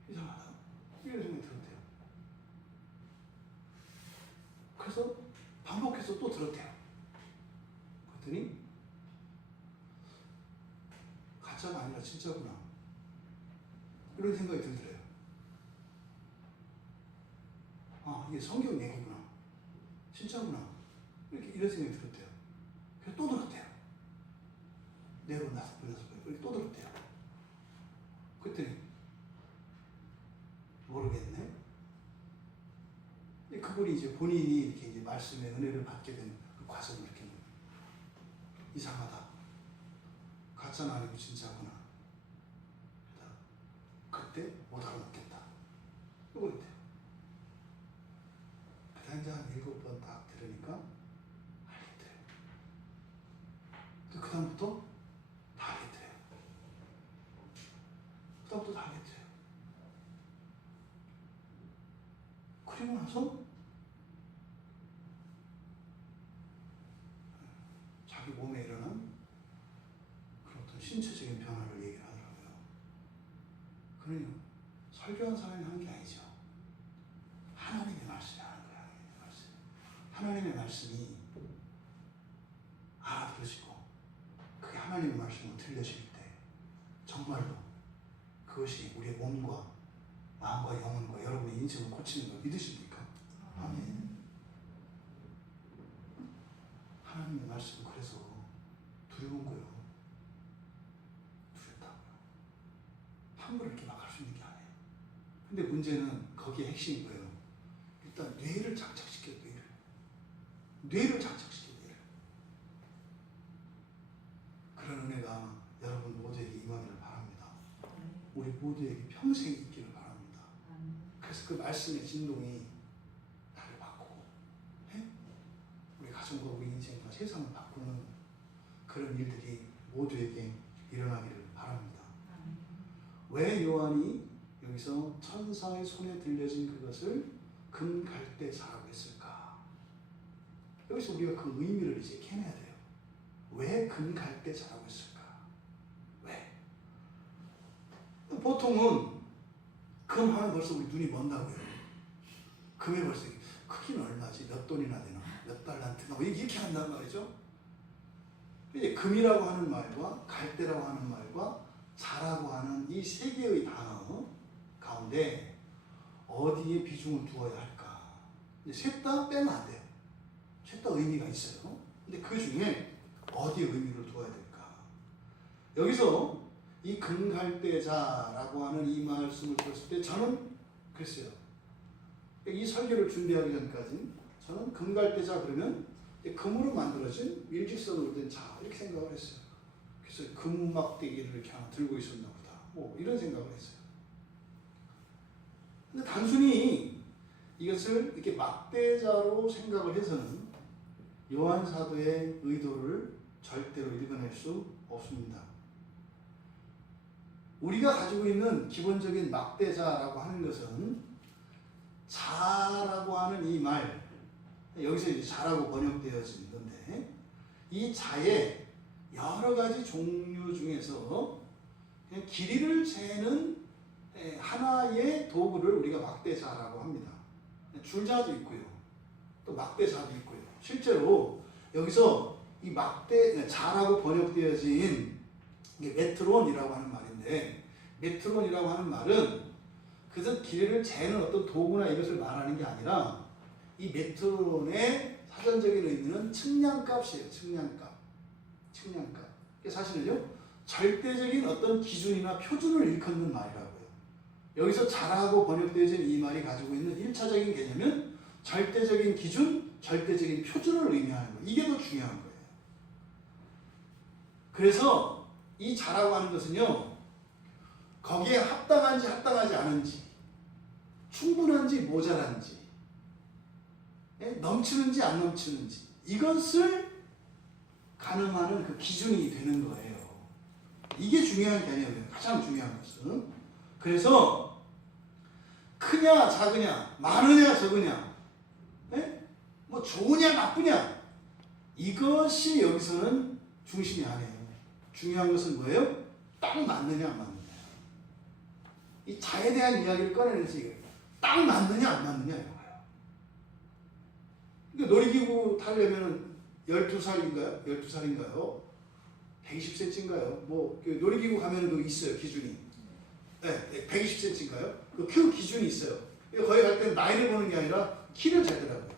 이상하다? 이런 생각이 들었대요. 그래서 반복해서 또 들었대요. 그랬더니 가짜가 아니라 진짜구나 이런 생각이 들더래요. 아, 이게 성경 얘기구나. 진짜구나. 이런 생각이 들었대요. 그래서 또 들었대요. 4번, 5번, 6번 이렇게 또 들었대요. 그랬더니 모르겠네. 그분이 이제 본인이 이렇게 이제 말씀의 은혜를 받게 된 그 과정을 이렇게 이상하다. 가짜는 아니고 진짜구나. 그때 못 알아먹겠다. 이거였대요. 그 이제 한 7번 딱 들으니까 알겠대요. 그 다음부터 다 알겠대요. 그 다음부터 다 알겠대요. 그리고 나서 자기 몸에 일어난 그런 어떤 신체적인 변화를 얘기를 하더라고요. 그러니 설교한 사람이 하는 게 아니죠. 하나님의 말씀이 하는 거야. 하나님의 말씀이 알아들으시고 그게 하나님의 말씀으로 들려질 때 정말로 그것이 우리의 몸과 마음과 영혼과 여러분의 인생을 고치는 걸 믿으십니까? 아멘. 하나님의 말씀은 그래서 두려운 거예요. 두렵다고요. 함부로 이렇게 막 할 수 있는 게 아니에요. 근데 문제는 거기에 핵심인 거예요. 일단 뇌를 장착시켜요. 뇌를 장착시켜요. 뇌를. 그런 은혜가 여러분 모두에게 임하기를 바랍니다. 우리 모두에게 평생 있기를 바랍니다. 그래서 그 말씀의 진동이 나를 바꾸고 우리 가정과 우리 인생과 세상을 바꾸는 그런 일들이 모두에게 일어나기를 바랍니다. 왜 요한이 여기서 천사의 손에 들려진 그것을 금갈대자라고 했을까? 여기서 우리가 그 의미를 이제 캐내야 돼요. 왜 금갈대자라고 했을까? 왜? 보통은 금 하면 벌써 우리 눈이 먼다고요. 금에 벌써 크기는 얼마지? 몇 돈이나 되나? 몇 달란트나? 이렇게 한단 말이죠. 이제 금이라고 하는 말과 갈대라고 하는 말과 자라고 하는 이 세 개의 단어 가운데 어디에 비중을 두어야 할까? 셋 다 빼면 안 돼요. 셋 다 의미가 있어요. 근데 그 중에 어디에 의미를 두어야 될까? 여기서 이 금갈대자라고 하는 이 말씀을 들었을 때 저는 그랬어요. 이 설교를 준비하기 전까지 저는 금갈대자 그러면 금으로 만들어진 일직선으로 된 자 이렇게 생각을 했어요. 그래서 금막대기를 이렇게 하나 들고 있었나 보다. 뭐 이런 생각을 했어요. 근데 단순히 이것을 이렇게 막대자로 생각을 해서는 요한 사도의 의도를 절대로 읽어낼 수 없습니다. 우리가 가지고 있는 기본적인 막대자라고 하는 것은 자라고 하는 이 말, 여기서 이제 자라고 번역되어진 건데, 이 자의 여러 가지 종류 중에서 그냥 길이를 재는 하나의 도구를 우리가 막대자라고 합니다. 줄자도 있고요, 또 막대자도 있고요. 실제로 여기서 이 자라고 번역되어진 이게 메트론이라고 하는 말인데, 메트론이라고 하는 말은 그것은 길이를 재는 어떤 도구나 이것을 말하는 게 아니라 이 메트론의 사전적인 의미는 측량값이에요. 측량값. 사실은요, 절대적인 어떤 기준이나 표준을 일컫는 말이라고요. 여기서 자라고 번역되어진 이 말이 가지고 있는 1차적인 개념은 절대적인 기준, 절대적인 표준을 의미하는 거예요. 이게 더 중요한 거예요. 그래서 이 자라고 하는 것은요, 거기에 합당한지 합당하지 않은지, 충분한지 모자란지, 넘치는지 안 넘치는지, 이것을 가늠하는 그 기준이 되는 거예요. 이게 중요한 개념이에요. 가장 중요한 것은. 그래서 크냐 작으냐, 많으냐 적으냐, 뭐 좋으냐 나쁘냐, 이것이 여기서는 중심이 아니에요. 중요한 것은 뭐예요? 딱 맞느냐 안 맞느냐. 이 자에 대한 이야기를 꺼내면서 딱 맞느냐 안 맞느냐 이거예요. 그러니까 놀이기구 타려면 12살인가요? 12살인가요? 120cm인가요? 뭐 놀이기구 가면 그 있어요, 기준이. 네, 120cm인가요? 그 기준이 있어요. 거기 갈 때는 나이를 보는 게 아니라 키를 재더라고요.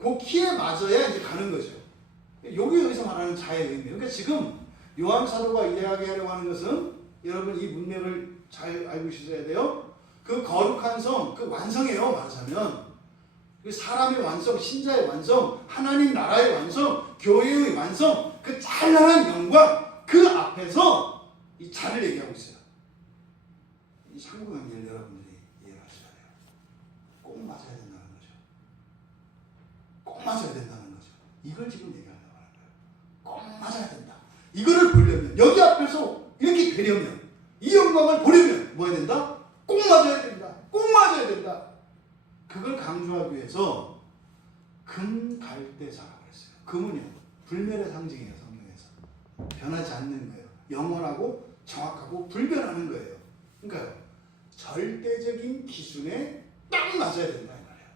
그 키에 맞아야 이제 가는 거죠. 여기 여기서 말하는 자의 의미예요. 그러니까 지금 요한 사도가 이야기하려고 하는 것은 여러분 이 문맥을 잘 알고 있어야 돼요. 그 거룩한 성, 그 완성이에요. 말하자면 그 사람의 완성, 신자의 완성, 하나님 나라의 완성, 교회의 완성, 그 찬란한 영광 그 앞에서 이 자를 얘기하고 있어요. 이 상고관계를 여러분들이 이해하셔야 돼요. 꼭 맞아야 된다는 거죠. 꼭 맞아야 된다는 거죠. 이걸 지금 얘기하려고 하는 거예요. 꼭 맞아야 된다. 이거를 보려면 여기 앞에서 이렇게 되려면 이 영광을 보려면 뭐 해야 된다? 꼭 맞아야 된다. 꼭 맞아야 된다. 그걸 강조하기 위해서 금갈대자라고 했어요. 금은요 불멸의 상징이에요. 성경에서 변하지 않는 거예요. 영원하고 정확하고 불변하는 거예요. 그러니까요 절대적인 기준에 딱 맞아야 된다 이 말이에요.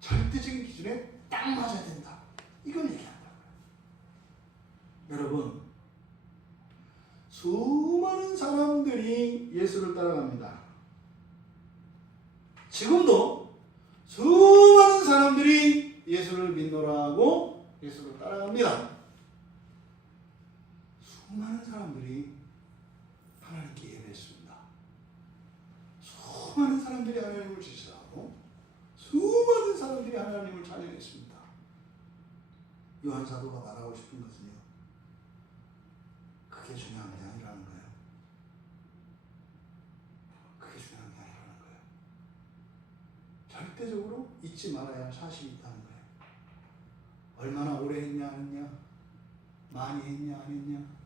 절대적인 기준에 딱 맞아야 된다. 이걸 얘기한다고요. 여러분 수많은 사람들이 예수를 따라갑니다. 지금도 수많은 사람들이 예수를 믿노라고 예수를 따라갑니다. 수많은 사람들이 하나님께 예배했습니다. 수많은 사람들이 하나님을 지시하고 수많은 사람들이 하나님을 찬양했습니다. 요한 사도가 말하고 싶은 것은요, 그게 중요한 게 아니라는 거예요. 그게 중요한 게 아니라는 거예요. 절대적으로 잊지 말아야 할 사실이 있다는 거예요. 얼마나 오래 했냐 안 했냐, 많이 했냐 안 했냐,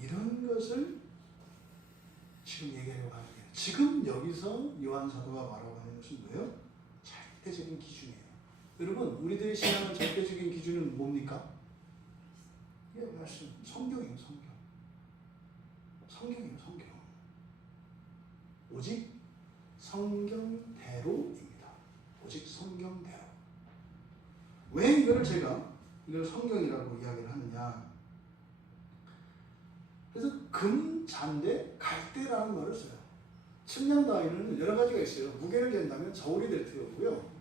이런 것을 지금 얘기하려고 하는 거예요. 지금 여기서 요한 사도가 말하고 하는 것은 뭐예요? 절대적인 기준이에요. 여러분 우리들의 신앙은 절대적인 기준은 뭡니까? 예, 말씀 성경이에요. 성경이에요. 성경. 오직 성경대로입니다. 오직 성경대로. 왜 이걸 제가 이걸 성경이라고 이야기를 하느냐? 그래서 금잔대 갈대라는 말을 써요. 측량다이는 여러 가지가 있어요. 무게를 잰다면 저울이 될 테고요.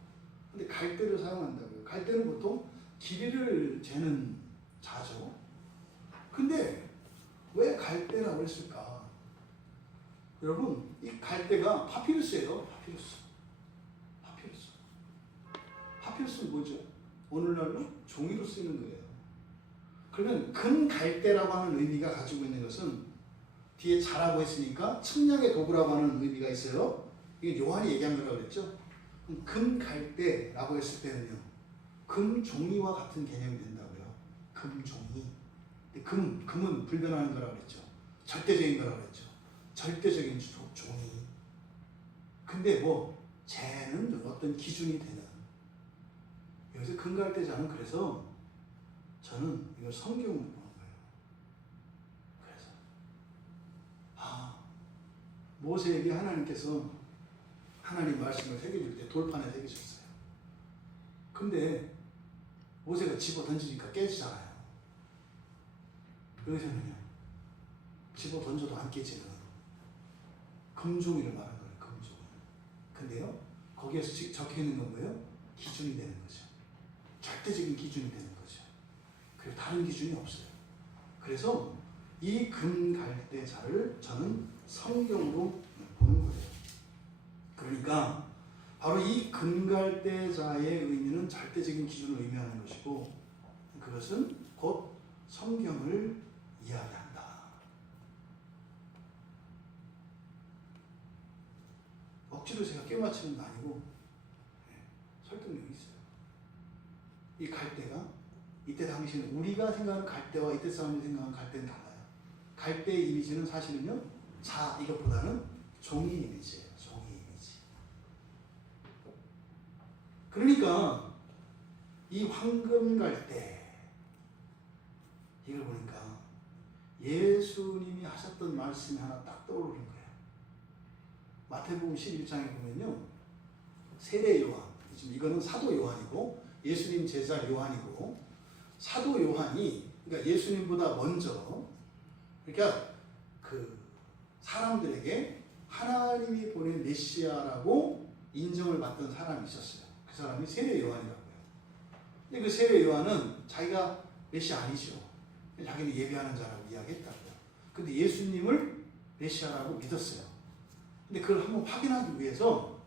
근데 갈대를 사용한다고요. 갈대는 보통 길이를 재는 자죠. 근데 왜 갈대라고 했을까? 여러분 이 갈대가 파피루스예요. 파피루스는 뭐죠? 오늘날로 종이로 쓰이는 거예요. 그러면 금갈대라고 하는 의미가 가지고 있는 것은 뒤에 자라고 했으니까 측량의 도구라고 하는 의미가 있어요. 이게 요한이 얘기한 거라고 그랬죠. 금갈대라고 했을 때는요, 금종이와 같은 개념이 된다고요. 금종이. 금은 불변하는 거라고 그랬죠. 절대적인 거라고 그랬죠. 절대적인 종이. 근데 뭐 재는 어떤 기준이 되는. 여기서 금갈대자는 그래서 저는 이걸 성경으로 보는 거예요. 그래서 모세에게 하나님께서 하나님 말씀을 새겨줄 때 돌판에 새기셨어요. 근데 모세가 집어 던지니까 깨지잖아요. 여기서는요, 집어 던져도 안 깨지는 금종이를 말하는 거예요. 금종. 근데요, 거기에서 적혀 있는 건 뭐예요? 기준이 되는 거죠. 절대적인 기준이 되는 거죠. 그리고 다른 기준이 없어요. 그래서 이 금갈대자를 저는 성경으로 보는 거예요. 그러니까 바로 이 금갈대자의 의미는 절대적인 기준을 의미하는 것이고, 그것은 곧 성경을 이야기한다. 억지로 제가 깨맞추는 건 아니고 설득력이 있어요. 이 갈대가 이때 당시에는 우리가 생각하는 갈대와 이때 사람이 생각하는 갈대는 달라요. 갈대의 이미지는 사실은요, 이것보다는 종이 이미지예요. 종이 이미지. 그러니까 이 황금 갈대, 이걸 보니까 예수님이 하셨던 말씀이 하나 딱 떠오르는 거예요. 마태복음 11장에 보면요, 세례 요한, 지금 이거는 사도 요한이고 예수님 제자 요한이고, 사도 요한이 그러니까 예수님보다 먼저, 그러니까 그 사람들에게 하나님이 보낸 메시아라고 인정을 받던 사람이 있었어요. 그 사람이 세례 요한이라고요. 근데 그 세례 요한은 자기가 메시아 아니죠. 자기는 예배하는 자라고 이야기했다고요. 근데 예수님을 메시아라고 믿었어요. 근데 그걸 한번 확인하기 위해서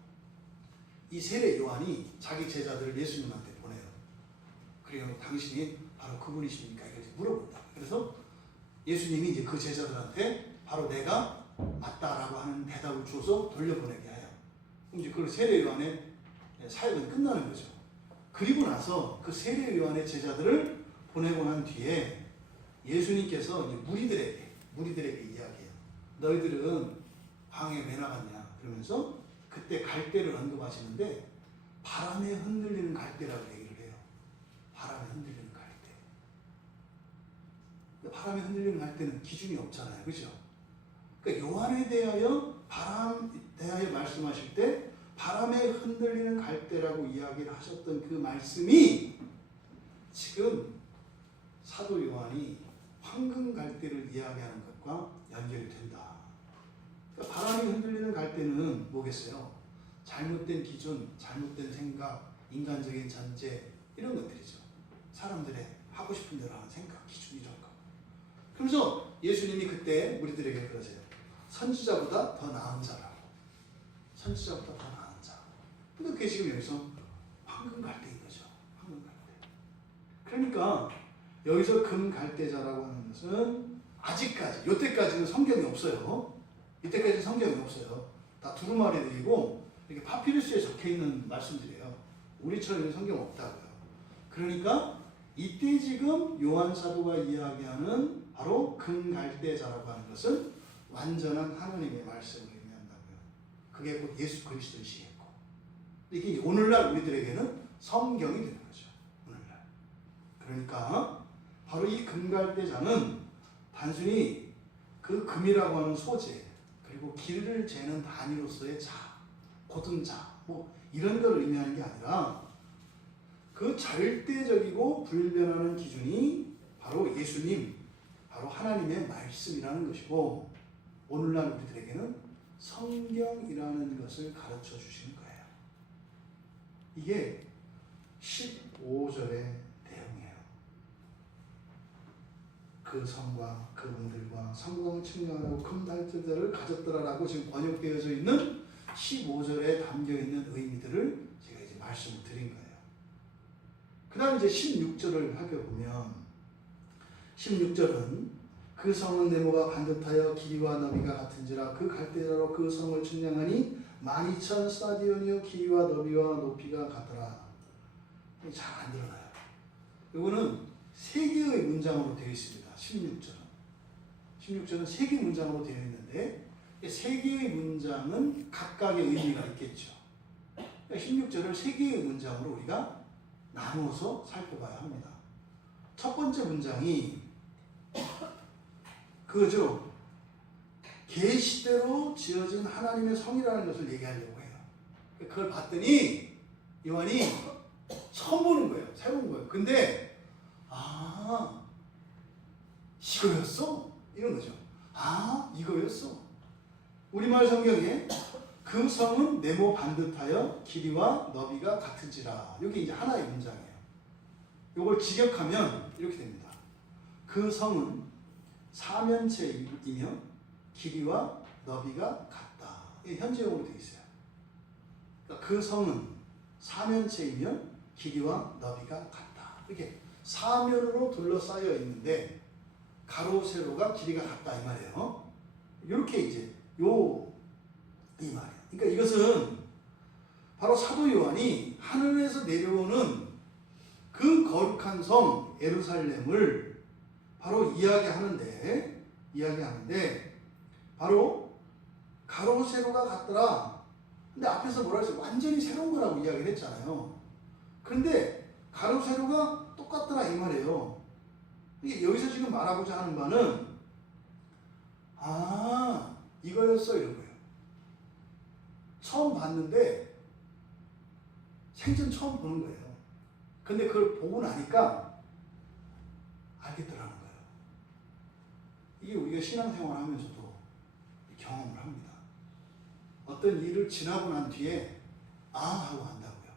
이 세례 요한이 자기 제자들을 예수님한테 보내요. 그리고 당신이 바로 그분이십니까? 이렇게 물어본다. 그래서 예수님이 이제 그 제자들한테 바로 내가 맞다라고 하는 대답을 줘서 돌려보내게 해요. 그럼 이제 그 세례 요한의 사역은 끝나는 거죠. 그리고 나서 그 세례 요한의 제자들을 보내고 난 뒤에 예수님께서 이제 무리들에게 이야기해요. 너희들은 광야에 왜 나갔냐? 그러면서 그때 갈대를 언급하시는데 바람에 흔들리는 갈대라고 얘기를 해요. 바람에 흔들리는 갈대. 바람에 흔들리는 갈대는 기준이 없잖아요. 그죠? 그러니까 요한에 대하여 말씀하실 때 바람에 흔들리는 갈대라고 이야기를 하셨던 그 말씀이 지금 사도 요한이 황금 갈대를 이야기하는 것과 연결이 된다. 그러니까 바람이 흔들리는 갈대는 뭐겠어요? 잘못된 기준, 잘못된 생각, 인간적인 전제 이런 것들이죠. 사람들의 하고 싶은 대로 하는 생각, 기준 이런 거. 그래서 예수님이 그때 우리들에게 그러세요. 선지자보다 더 나은 자라고. 선지자보다 더 나은 자. 근데 그게 지금 여기서 황금 갈대인 거죠. 황금 갈대. 그러니까 여기서 금 갈대자라고 하는 것은 아직까지, 요때까지는 성경이 없어요. 이때까지 성경이 없어요. 다 두루마리들이고 이렇게 파피루스에 적혀있는 말씀들이에요. 우리처럼 성경 없다고요. 그러니까 이때 지금 요한 사도가 이야기하는 바로 금 갈대자라고 하는 것은 완전한 하나님의 말씀을 의미한다고요. 그게 곧 예수 그리스도이시겠고. 이게 오늘날 우리들에게는 성경이 되는 거죠. 오늘날. 그러니까 바로 이 금갈대자는 단순히 그 금이라고 하는 소재 그리고 길을 재는 단위로서의 자, 고든 자, 뭐 이런 걸 의미하는 게 아니라 그 절대적이고 불변하는 기준이 바로 예수님, 바로 하나님의 말씀이라는 것이고 오늘날 우리들에게는 성경이라는 것을 가르쳐 주시는 거예요. 이게 15절의 내용이에요. 그 성과 그분들과 성광을 측량하고 금달대자를 가졌더라라고 지금 번역되어져 있는 15절에 담겨있는 의미들을 제가 이제 말씀을 드린 거예요. 그 다음 이제 16절을 살펴보면 16절은 그 성은 네모가 반듯하여 길이와 너비가 같은지라 그 갈대자로 그 성을 측량하니 12,000 스타디온이요 길이와 너비와 높이가 같더라. 잘 안 드러나요. 이거는 3개의 문장으로 되어 있습니다. 16절은 3개 문장으로 되어 있는데 3개의 문장은 각각의 의미가 있겠죠. 16절을 3개의 문장으로 우리가 나누어서 살펴봐야 합니다. 첫 번째 문장이 그거죠. 계시대로 지어진 하나님의 성이라는 것을 얘기하려고 해요. 그걸 봤더니 요한이 처음 보는 거예요. 새로운 거예요. 근데 이거였어? 이런 거죠. 이거였어. 우리말 성경에 그 성은 네모 반듯하여 길이와 너비가 같은지라. 이게 이제 하나의 문장이에요. 이걸 직역하면 이렇게 됩니다. 그 성은 사면체이며 길이와 너비가 같다. 이게 현재형으로 되어 있어요. 그러니까 그 성은 사면체이며 길이와 너비가 같다. 이렇게 사면으로 둘러싸여 있는데 가로 세로가 길이가 같다 이 말이에요. 이렇게 이제 이 말이에요. 그러니까 이것은 바로 사도 요한이 하늘에서 내려오는 그 거룩한 성 예루살렘을 바로 이야기하는데 바로 가로 세로가 같더라. 근데 앞에서 뭐라 했어요? 완전히 새로운 거라고 이야기를 했잖아요. 그런데 가로 세로가 똑같더라 이 말이에요. 이게 여기서 지금 말하고자 하는 바는 이거였어 이런 거예요. 처음 봤는데 생전 처음 보는 거예요. 근데 그걸 보고 나니까 알겠더라는 거예요. 이게 우리가 신앙생활 하면서도 경험을 합니다. 어떤 일을 지나고 난 뒤에 하고 한다고요.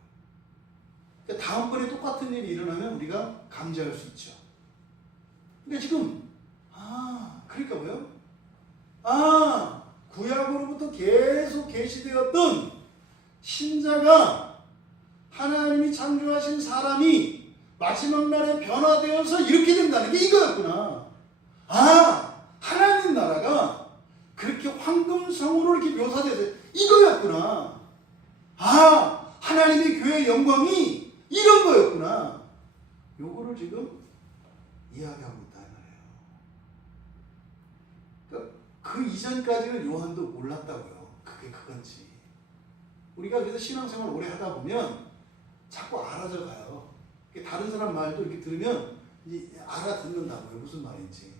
다음번에 똑같은 일이 일어나면 우리가 감지할 수 있죠. 그러니까 지금 그러니까 뭐요? 구약으로부터 계속 계시되었던 신자가 하나님이 창조하신 사람이 마지막 날에 변화되어서 이렇게 된다는 게 이거였구나. 하나님 나라가 그렇게 황금성으로 이렇게 묘사돼서 이거였구나. 하나님의 교회의 영광이 이런 거였구나. 요거를 지금 이야기하고 있다 이 말이에요. 그러니까 그 이전까지는 요한도 몰랐다고요. 그게 그건지. 우리가 그래서 신앙생활 오래 하다 보면 자꾸 알아져 가요. 다른 사람 말도 이렇게 들으면 이제 알아듣는다고요. 무슨 말인지.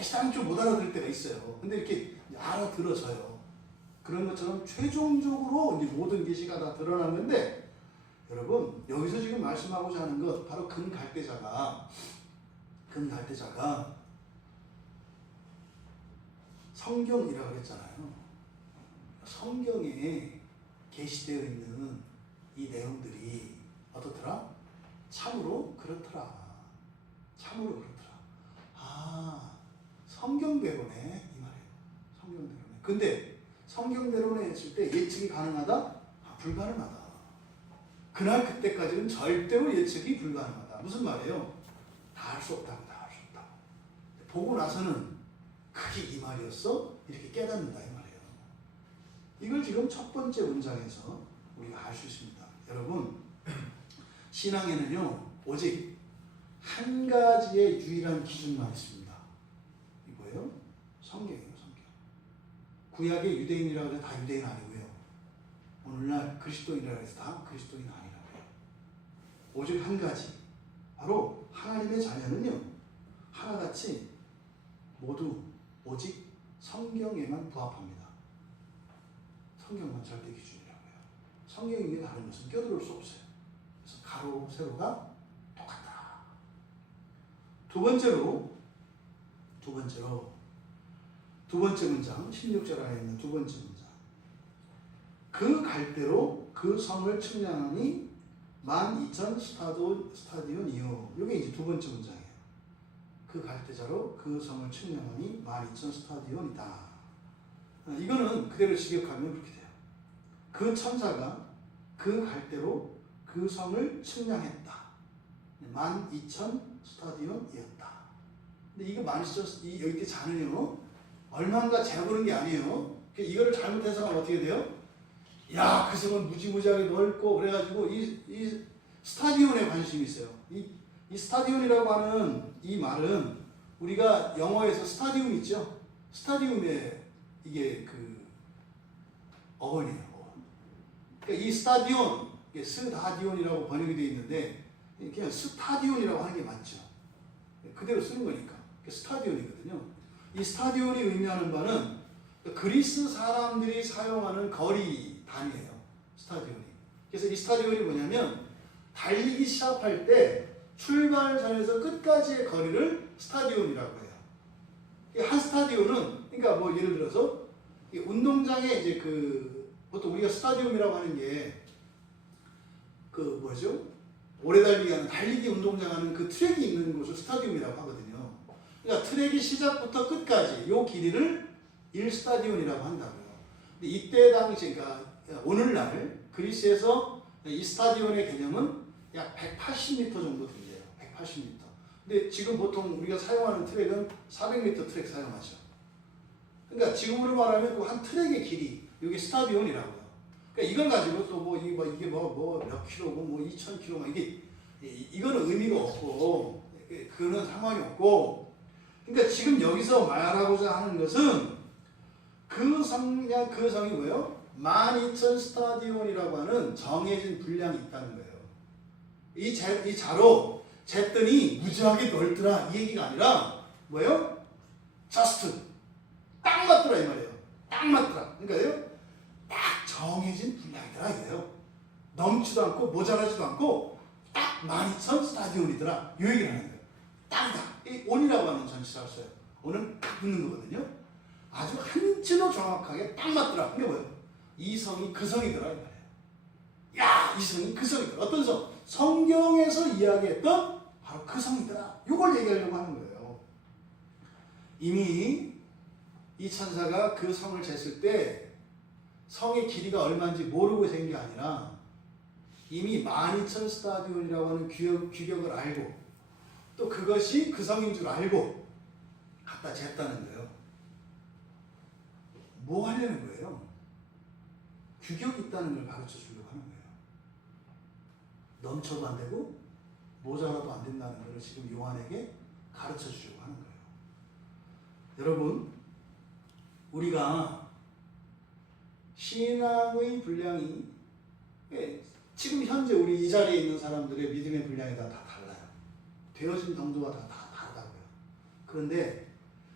시간이 좀 못 알아들 때가 있어요. 근데 이렇게 알아들어져요. 그런 것처럼 최종적으로 이제 모든 계시가 다 드러났는데, 여러분 여기서 지금 말씀하고자 하는 것 바로 금갈대자가 성경이라고 했잖아요. 성경에 게시되어 있는 이 내용들이 어떻더라? 참으로 그렇더라. 성경대로네 이 말이에요. 성경대로네. 근데 성경대로네 했을 때 예측이 가능하다? 불가능하다. 그날 그때까지는 절대로 예측이 불가능하다. 무슨 말이에요? 다 할 수 없다고. 보고 나서는 그게 이 말이었어? 이렇게 깨닫는다 이 말이에요. 이걸 지금 첫 번째 문장에서 우리가 알 수 있습니다. 여러분, 신앙에는요 오직 한 가지의 유일한 기준만 있습니다. 이거예요? 성경이에요. 성경. 구약의 유대인이라고 해서 다 유대인 아니고요. 오늘날 그리스도인이라고 해서 다 그리스도인 아니라고요. 오직 한 가지. 바로 하나님의 자녀는요 하나같이 모두 오직 성경에만 부합합니다. 성경만 절대 기준이라고요. 성경에 다른 것은 껴들어올 수 없어요. 그래서 가로, 세로가 똑같다. 두 번째 문장, 16절 안에 있는 두 번째 문장. 그 갈대로 그 성을 측량하니 12,000 스타디온이요. 이게 이제 두 번째 문장이에요. 그 갈대자로 그 성을 측량하니 12,000 스타디온이다. 이거는 그대로 직역하면 그렇게 돼요. 그 천사가 그 갈대로 그 성을 측량했다. 12,000 스타디온이었다. 근데 이거 12,000 여기 자는요 얼마인가 재보는 게 아니에요. 이거를 잘못 해석하면 어떻게 돼요? 야, 그 성은 무지무지하게 넓고 그래가지고 이 스타디온에 관심이 있어요. 이 스타디온이라고 하는 이 말은 우리가 영어에서 스타디움 있죠? 스타디움에 이게 그 어원이에요. 그러니까 이 스타디온, 스다디온이라고 번역이 되어 있는데 그냥 스타디온이라고 하는 게 맞죠. 그대로 쓰는 거니까. 스타디온이거든요. 이 스타디온이 의미하는 바는 그리스 사람들이 사용하는 거리 단위예요. 스타디온이. 그래서 이 스타디온이 뭐냐면 달리기 시합할 때 출발선에서 끝까지의 거리를 스타디온이라고 해요. 한 스타디온은 그러니까 뭐 예를 들어서 운동장에 이제 보통 우리가 스타디움이라고 하는 게 뭐죠? 오래 달리기 하는 달리기 운동장 하는 그 트랙이 있는 곳을 스타디움이라고 하거든요. 그러니까 트랙이 시작부터 끝까지 요 길이를 1스타디온이라고 한다고요. 근데 이때 당시 그러니까 오늘날 그리스에서 이 스타디온의 개념은 약 180m 정도 된대요. 180m. 근데 지금 보통 우리가 사용하는 트랙은 400m 트랙 사용하죠. 그러니까 지금으로 말하면 그 한 트랙의 길이 이게 스타디온이라고요. 그러니까 이걸 가지고 또 이게 몇 킬로고 2,000킬로 이거는 의미가 없고 그런 상황이 없고. 그러니까 지금 여기서 말하고자 하는 것은 그 성이 뭐예요? 12,000 스타디온이라고 하는 정해진 분량이 있다는 거예요. 이 자로 쟀더니 무지하게 넓더라 이 얘기가 아니라 뭐예요? just 딱 맞더라 이 말이에요. 딱 맞더라. 그러니까요 딱 정해진 분량이더라 이거예요. 넘치도 않고 모자라지도 않고 딱 12,000 스타디온이더라 이 얘기를 하는 거예요. 딱이다. 이 온이라고 하는 전치사를 써요. 온은 딱 붙는 거거든요. 아주 한치도 정확하게 딱 맞더라. 그게 뭐예요? 이 성이 그 성이더라 이 말이에요. 야, 이 성이 그 성이더라. 어떤 성? 성경에서 이야기했던 바로 그 성이더라. 이걸 얘기하려고 하는 거예요. 이미 이 천사가 그 성을 쟀을 때 성의 길이가 얼마인지 모르고 잰 게 아니라 이미 12,000 스타디온이라고 하는 규격을 알고 또 그것이 그 성인 줄 알고 갖다 쟀다는 거예요. 뭐 하려는 거예요? 규격이 있다는 걸 가르쳐 주려고 하는 거예요. 넘쳐도 안 되고 모자라도 안 된다는 걸 지금 요한에게 가르쳐 주려고 하는 거예요. 여러분, 우리가 신앙의 분량이 지금 현재 우리 이 자리에 있는 사람들의 믿음의 분량이 다 달라요. 되어진 정도가 다 다르다고요. 그런데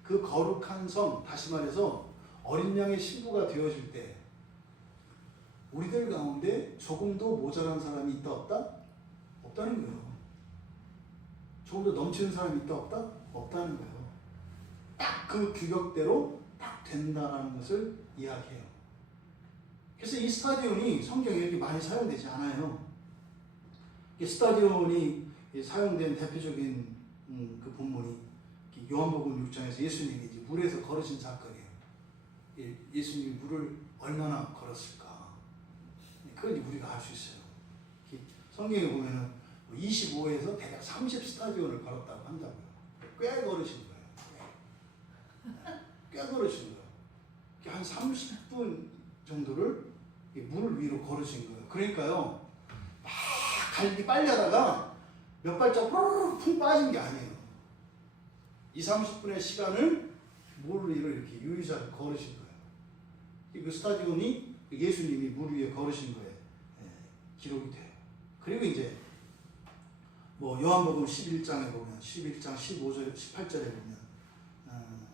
그 거룩한 성, 다시 말해서 어린 양의 신부가 되어질 때 우리들 가운데 조금도 모자란 사람이 있다 없다? 없다는 거예요. 조금 더 넘치는 사람이 있다 없다? 없다는 거예요. 딱 그 규격대로 딱 된다는 것을 이야기해요. 그래서 이 스타디온이 성경에 이렇게 많이 사용되지 않아요. 이 스타디온이 사용된 대표적인 그 본문이 요한복음 6장에서 예수님이 이제 물에서 걸으신 사건이에요. 예수님이 물을 얼마나 걸었을까? 그걸 우리가 알 수 있어요. 성경에 보면은 25에서 대략 30 스타디온을 걸었다고 한다고요. 꽤 걸으신 거예요. 꽤 걸으신 거예요. 한 30분 정도를 물 위로 걸으신 거예요. 그러니까요, 막 갈기 빨리 하다가 몇 발짝 푹 빠진 게 아니에요. 20-30분의 시간을 물 위로 이렇게 유유자를 걸으신 거예요. 그 스타디온이 예수님이 물 위에 걸으신 거에 기록이 돼요. 그리고 이제 뭐 요한복음 11장에 보면 11장 15절 18절에 보면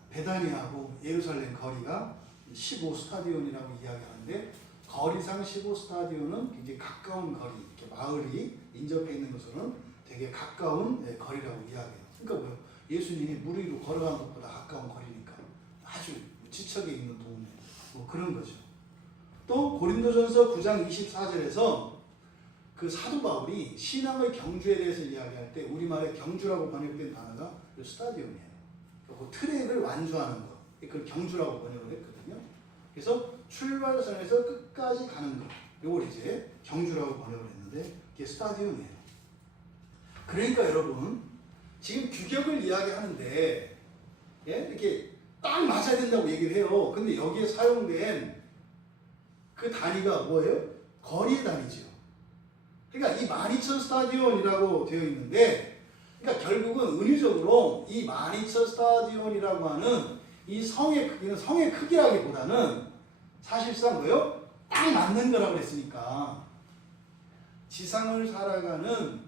베다니하고 예루살렘 거리가 15 스타디온이라고 이야기하는데 거리상 15 스타디온은 굉장히 가까운 거리, 이렇게 마을이 인접해 있는 것으로는 되게 가까운 거리라고 이야기해요. 그러니까 뭐요? 예수님이 물 위로 걸어가는 것보다 가까운 거리니까 아주 지척에 있는 동네 뭐 그런 거죠. 또 고린도전서 9장 24절에서 그 사도 바울이 신앙의 경주에 대해서 이야기할 때 우리말에 경주라고 번역된 단어가 스타디움이에요. 그 트랙을 완주하는 거, 그걸 경주라고 번역을 했거든요. 그래서 출발선에서 끝까지 가는 거, 이걸 이제 경주라고 번역을 했는데 이게 스타디움이에요. 그러니까 여러분 지금 규격을 이야기하는데 이렇게 딱 맞아야 된다고 얘기를 해요. 근데 여기에 사용된 그 단위가 뭐예요? 거리의 단위죠. 그러니까 이 12,000 스타디온이라고 되어 있는데, 그러니까 결국은 은유적으로 이 12,000 스타디온이라고 하는 이 성의 크기는 성의 크기라기보다는 사실상 뭐예요? 딱 맞는 거라고 그랬으니까 지상을 살아가는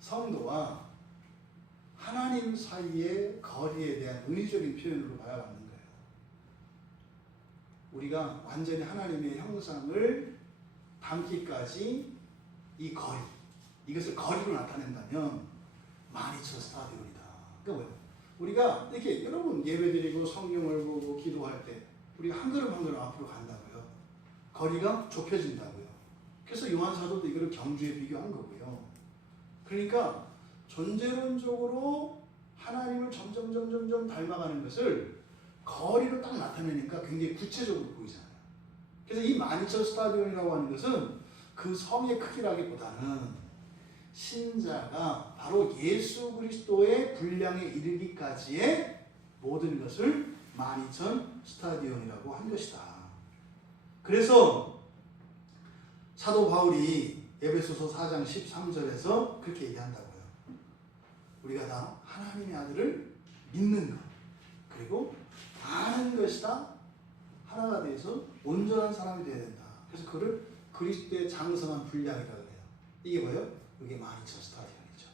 성도와 하나님 사이의 거리에 대한 은유적인 표현으로 봐야 맞는 거예요. 우리가 완전히 하나님의 형상을 담기까지 이 거리, 이것을 거리로 나타낸다면 12,000 스타디온이다. 그러니까 뭐예요? 우리가 이렇게 여러분 예배드리고 성경을 보고 기도할 때 우리가 한 걸음 한 걸음 앞으로 간다고요. 거리가 좁혀진다고요. 그래서 요한 사도도 이거를 경주에 비교한 거고요. 그러니까 존재론적으로 하나님을 점점 닮아가는 것을 거리로 딱 나타내니까 굉장히 구체적으로 보이잖아요. 그래서 이 12,000 스타디온이라고 하는 것은 그 성의 크기라기보다는 신자가 바로 예수 그리스도의 분량에 이르기까지의 모든 것을 12,000 스타디온이라고 한 것이다. 그래서 사도 바울이 에베소서 4장 13절에서 그렇게 얘기한다고요. 우리가 다 하나님의 아들을 믿는 것, 그리고 아는 것이다. 하나가 돼서 온전한 사람이 되어야 된다. 그래서 그를 그리스도의 장성한 분량이라고 해요. 이게 뭐예요? 이게 12,000 스타디온이죠.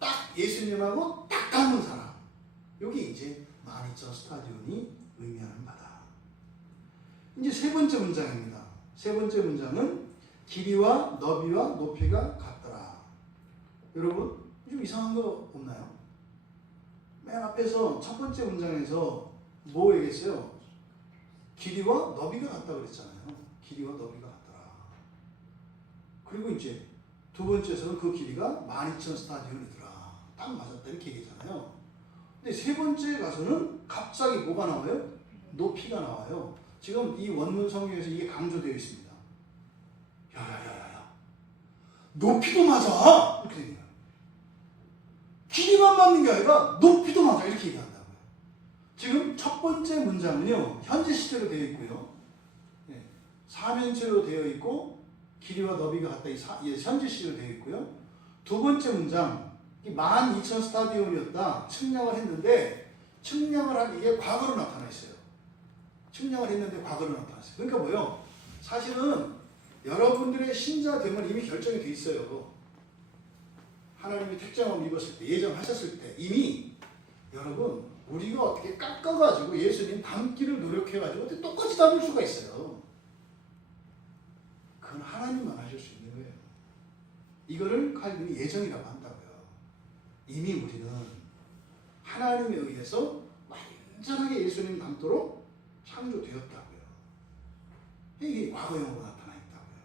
딱 예수님하고 딱 닮은 사람. 여기 이제 12,000 스타디온이 의미하는 바다. 이제 세 번째 문장입니다. 세 번째 문장은 길이와 너비와 높이가 같더라. 여러분 좀 이상한 거 없나요? 맨 앞에서 첫 번째 문장에서 뭐 얘기했어요? 길이와 너비가 같다고 그랬잖아요. 길이와 너비가 같더라. 그리고 이제 두 번째에서는 그 길이가 12,000 스타디온이더라. 딱 맞았다 이렇게 얘기잖아요. 근데 세 번째에 가서는 갑자기 뭐가 나와요? 높이가 나와요. 지금 이 원문 성경에서 이게 강조되어 있습니다. 야야야야야, 높이도 맞아 이렇게 얘기해요. 길이만 맞는 게 아니라 높이도 맞아 이렇게 얘기한다고요. 지금 첫 번째 문장은요 현재 시제로 되어 있고요, 사면체로 되어 있고 길이와 너비가 같다 이 현재 시제로 되어 있고요. 두 번째 문장 12,000 스타디온이었다 측량을 했는데 측량을 한 이게 과거로 나타나 있어요. 측량을 했는데 과거로 나타났어요. 그러니까 뭐요? 사실은 여러분들의 신자됨은 이미 결정이 돼 있어요. 하나님이 택정을 입었을 때, 예정하셨을 때 이미 여러분 우리가 어떻게 깎아가지고 예수님 닮기를 노력해가지고 똑같이 닮을 수가 있어요. 그건 하나님만 하실 수 있는 거예요. 이거를 칼빈이 예정이라고 한다고요. 이미 우리는 하나님에 의해서 완전하게 예수님 닮도록 창조되었다고요. 이게 과거형으로 나타나 있다고요.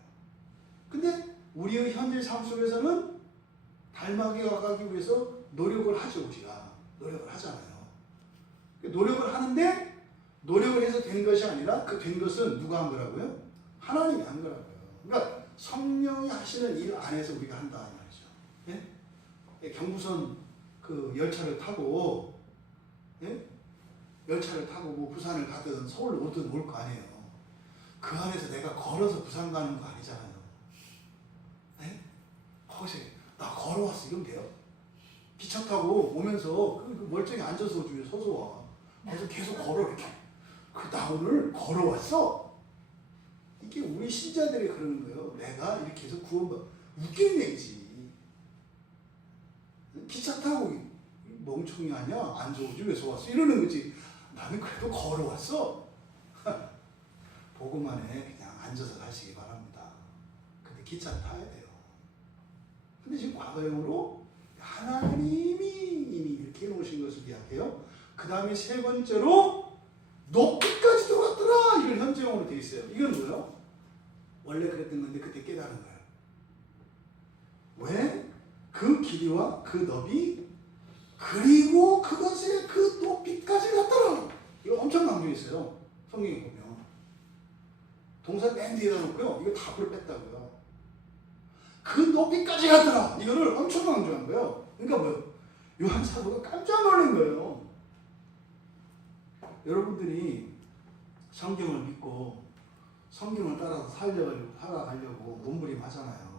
근데 우리의 현재 삶 속에서는 닮아게 가기 위해서 노력을 하죠. 우리가 노력을 하잖아요. 노력을 하는데 노력을 해서 된 것이 아니라 그 된 것은 누가 한 거라고요? 하나님이 한 거라고요. 그러니까 성령이 하시는 일 안에서 우리가 한다 이 말이죠. 예? 경부선 그 열차를 타고, 예? 열차를 타고 뭐 부산을 가든 서울 오든 올 거 아니에요. 그 안에서 내가 걸어서 부산 가는 거 아니잖아요. 예? 거기서 나 걸어왔어 이러면 돼요? 기차 타고 오면서 그 멀쩡히 앉아서 주위에 서서 와. 그래서 계속 걸어 이렇게. 나 오늘 걸어왔어. 이게 우리 신자들이 그러는 거예요. 내가 이렇게 해서 구원받. 웃기는 얘기지. 기차 타고 멍청이 아니야? 앉아오지 왜서 왔어? 이러는 거지. 나는 그래도 걸어왔어. 보고만 해. 그냥 앉아서 가시기 바랍니다. 근데 기차 타야 돼요. 근데 지금 과거형으로 하나님이 이미 이렇게 해놓으신 것을 이야기해요. 그 다음에 세 번째로 높이까지 들어갔더라. 이걸 현재형으로 되어 있어요. 이건 뭐예요? 원래 그랬던 건데 그때 깨달은 거예요. 왜? 그 길이와 그 너비 그리고 그것의 그 높이까지 갔더라. 이거 엄청 강조했어요. 성경에 보면. 동사 맨 뒤에다 놓고요. 이거 답을 뺐다고요. 그 높이까지 갔더라. 이거를 엄청 강조한 거예요. 그러니까 뭐예요? 요한 사도가 깜짝 놀란 거예요. 여러분들이 성경을 믿고 성경을 따라서 살아가려고 몸부림하잖아요.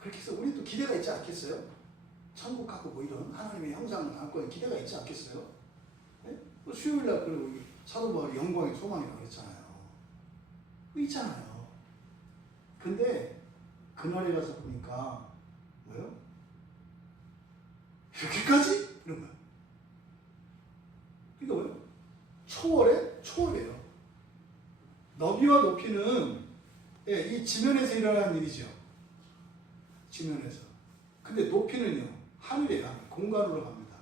그렇게 해서 우리도 기대가 있지 않겠어요? 천국 갖고 뭐 이런 하나님의 형상을 안고 기대가 있지 않겠어요? 네? 수요일날 그리고 사도 바울이 영광의 소망이라고 그랬잖아요. 있잖아요. 근데 그날에 가서 보니까 뭐요? 이렇게까지? 이런 거예요. 그러니까 뭐예요? 초월에 초월이에요. 너비와 높이는 이 지면에서 일어나는 일이죠. 지면에서. 근데 높이는요, 하늘이에요. 공간으로 갑니다.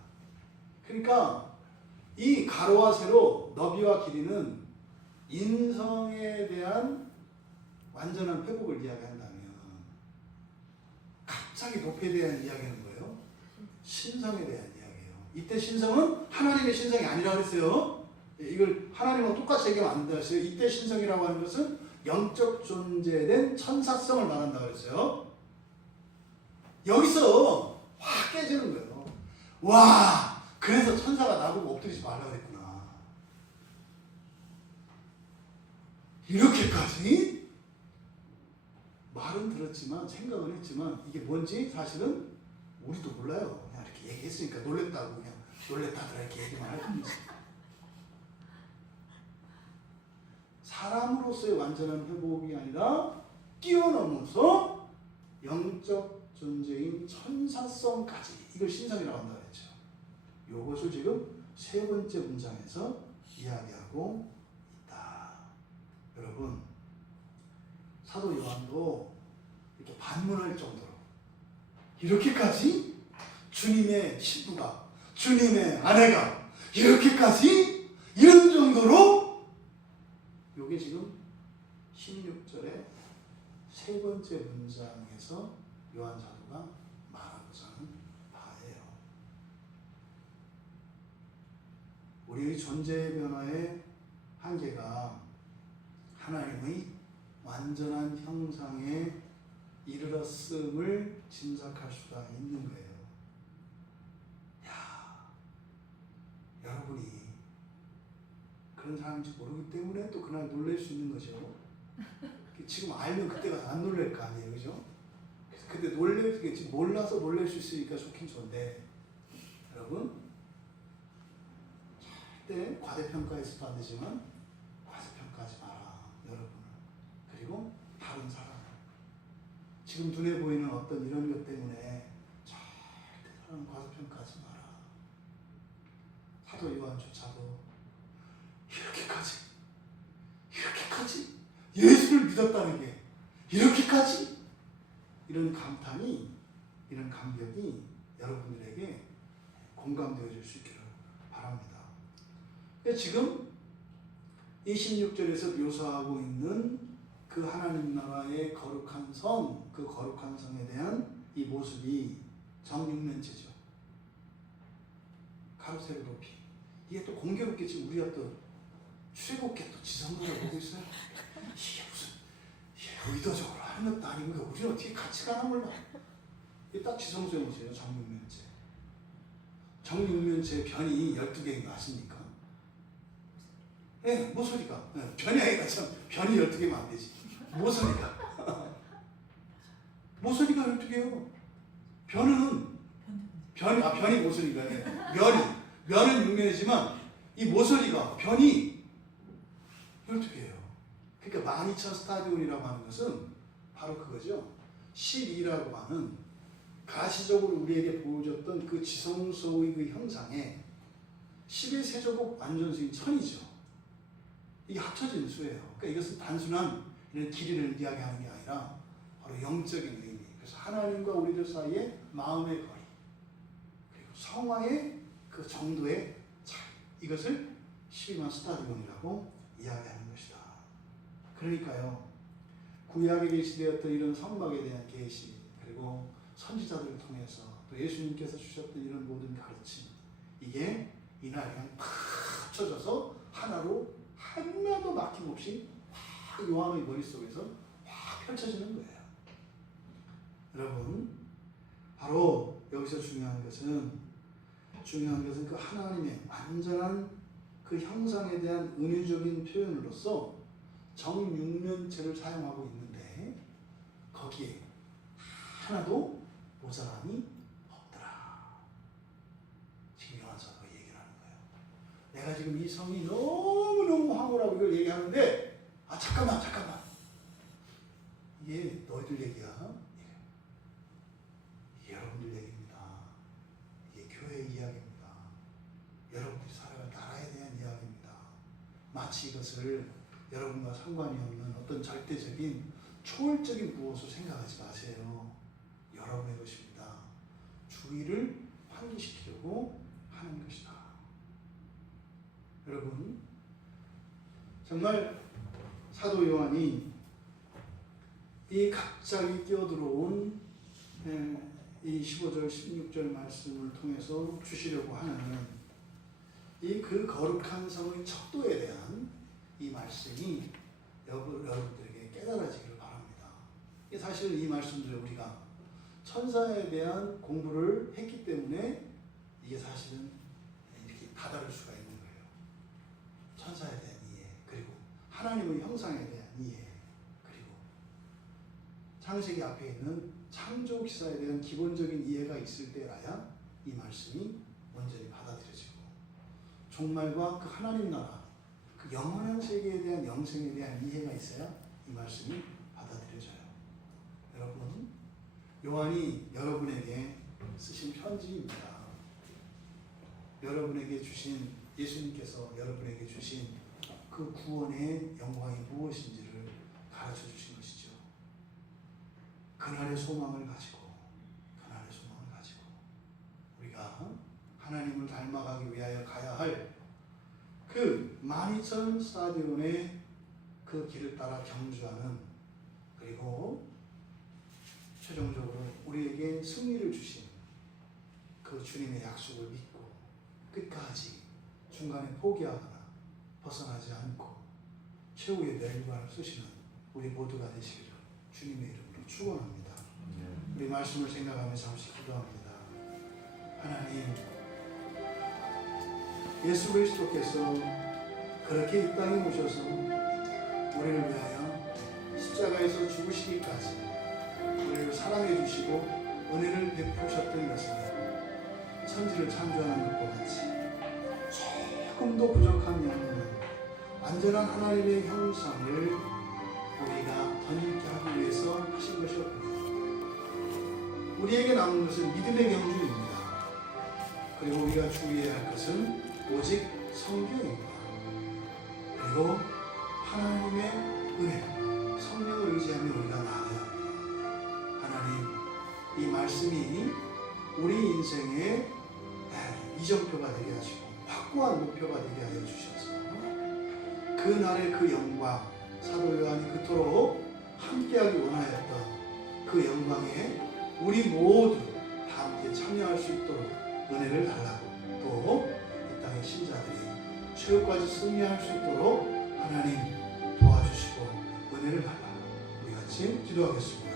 그러니까 이 가로와 세로 너비와 길이는 인성에 대한 완전한 회복을 이야기한다면 갑자기 높이에 대한 이야기는 뭐예요? 신성에 대한 이야기예요. 이때 신성은 하나님의 신성이 아니라고 했어요. 이걸 하나님과 똑같이 얘기하면 안 된다고 했어요. 이때 신성이라고 하는 것은 영적 존재된 천사성을 말한다고 했어요. 여기서 확 깨지는 거예요. 와, 그래서 천사가 나보고 엎드리지 말라고 그랬구나. 이렇게까지? 말은 들었지만 생각은 했지만 이게 뭔지 사실은 우리도 몰라요. 그냥 이렇게 얘기했으니까 놀랬다고 그냥 놀랬다더라 이렇게 얘기만 할 뿐이지. 사람으로서의 완전한 회복이 아니라 뛰어넘어서 영적 존재인 천사성까지 이걸 신성이라고 한다고 했죠. 이것을 지금 세 번째 문장에서 이야기하고 있다. 여러분, 사도 요한도 이렇게 반문할 정도로 이렇게까지 주님의 신부가 주님의 아내가 이렇게까지 이런 정도로 요게 지금 16절 세 번째 문장에서 요한 사도가 말하고자 하는 바예요. 우리의 존재의 변화의 한계가 하나님의 완전한 형상에 이르렀음을 짐작할 수가 있는 거예요. 야, 여러분이 그런 사람인지 모르기 때문에 또 그날 놀랄 수 있는 거죠. 지금 알면 그때 가서 안 놀랄 거 아니에요, 그죠? 근데 지금 몰라서 놀랄 수 있으니까 좋긴 좋은데, 여러분, 절대 과대평가해서도 안 되지만 과대평가하지 마라, 여러분을. 그리고 다른 사람. 지금 눈에 보이는 어떤 이런 것 때문에 절대 사람 과대평가하지 마라. 사도 요한조차도 이렇게까지 예수를 믿었다는 게 이렇게까지 이런 감탄이, 이런 감격이 여러분들에게 공감되어질 수 있기를 바랍니다. 지금 이 16절에서 묘사하고 있는 그 하나님 나라의 거룩한 성, 그 거룩한 성에 대한 이 모습이 정육면체죠. 가로세로 높이. 이게 또 공교롭게 지금 우리가 또 출애굽계 또 지성도를 보고 있어요. 이게 무슨 의도적으로 하는 것도 아니고 우리는 어떻게 같이 가나 몰라. 이게 딱 지성소에 보세요. 정육면체. 정육면체 변이 12개인 거 아십니까? 예, 모서리가. 변이 아니라 참 변이 12개면 안 되지. 모서리가. 모서리가 12개요. 변이 모서리가. 면은 육면이지만 이 모서리가, 변이 12개예요. 그러니까 12,000 스타디온이라고 하는 것은 바로 그거죠. 12라고 하는 가시적으로 우리에게 보여줬던 그 지성소의 그 형상에 10의 세제곱 완전수인 1000이죠. 이게 합쳐진 수예요. 그러니까 이것은 단순한 이런 길이를 이야기하는 게 아니라 바로 영적인 의미. 그래서 하나님과 우리들 사이의 마음의 거리, 그리고 성화의 그 정도의 차이. 이것을 12만 스타디온이라고 이야기하는 것이다. 그러니까요, 구약에 계시되었던 이런 성막에 대한 계시, 그리고 선지자들을 통해서 또 예수님께서 주셨던 이런 모든 가르침, 이게 이날 그냥 팍 합쳐져서 하나로 하나도 막힘없이 확 요한의 머릿속에서 확 펼쳐지는 거예요. 여러분, 바로 여기서 중요한 것은 그 하나님의 완전한 그 형상에 대한 은유적인 표현으로서 정육면체를 사용하고 있는데 거기에 하나도 모자람이 없더라. 지금 요한사도가 얘기를 하는 거예요. 내가 지금 이 성이 너무너무 황홀하고 이걸 얘기하는데 잠깐만 이게 너희들 얘기야. 이게 여러분들 얘기입니다. 이게 교회의 이야기입니다. 여러분들이 살아갈 나라에 대한 이야기입니다. 마치 이것을 여러분과 상관이 없는 어떤 절대적인 초월적인 무엇을 생각하지 마세요. 여러분의 것입니다. 주의를 환기시키려고 하는 것이다. 여러분, 정말 사도 요한이 이 갑자기 끼어들어온 이 15절, 16절 말씀을 통해서 주시려고 하는 이 그 거룩한 성의 척도에 대한 이 말씀이 여러분들에게 깨달아지기를 바랍니다. 사실 이 말씀들을 우리가 천사에 대한 공부를 했기 때문에 이게 사실은 이렇게 다다를 수가 있는 거예요. 천사에 대한 이해, 그리고 하나님의 형상에 대한 이해, 그리고 창세기 앞에 있는 창조 기사에 대한 기본적인 이해가 있을 때라야 이 말씀이 완전히 받아들여지고 종말과 그 하나님 나라, 그 영원한 세계에 대한 영생에 대한 이해가 있어야 이 말씀이 받아들여져요. 여러분, 요한이 여러분에게 쓰신 편지입니다. 여러분에게 주신, 예수님께서 여러분에게 주신 그 구원의 영광이 무엇인지를 가르쳐 주신 것이죠. 그날의 소망을 가지고 우리가 하나님을 닮아가기 위하여 가야 할 그 12,000 스타디온의 그 길을 따라 경주하는, 그리고 완전히 승리를 주신 그 주님의 약속을 믿고 끝까지 중간에 포기하거나 벗어나지 않고 최후의 멸류관을 쓰시는 우리 모두가 되시기를 주님의 이름으로 축원합니다. 우리 말씀을 생각하며 잠시 기도합니다. 하나님, 예수 그리스도께서 그렇게 이 땅에 오셔서 우리를 위하여 십자가에서 죽으시기까지 우리를 사랑해 주시고 은혜를 베푸셨던 것은 천지를 창조하는 것과 같이 조금도 부족한 영혼은 완전한 하나님의 형상을 우리가 덧입게 하기 위해서 하신 것이었군요. 우리에게 남은 것은 믿음의 경주입니다. 그리고 우리가 주의해야 할 것은 오직 성경입니다. 그리고 하나님의 은혜, 성령을 의지하며 우리가 나아가야 합니다. 하나님, 이 말씀이 우리 인생의 이정표가 되게 하시고 확고한 목표가 되게 하여 주셔서 그날의 그 영광, 사도 요한이 그토록 함께하기 원하였던 그 영광에 우리 모두 다 함께 참여할 수 있도록 은혜를 달라고, 또 이 땅의 신자들이 최후까지 승리할 수 있도록 하나님 도와주시고 은혜를 달라고 우리 같이 기도하겠습니다.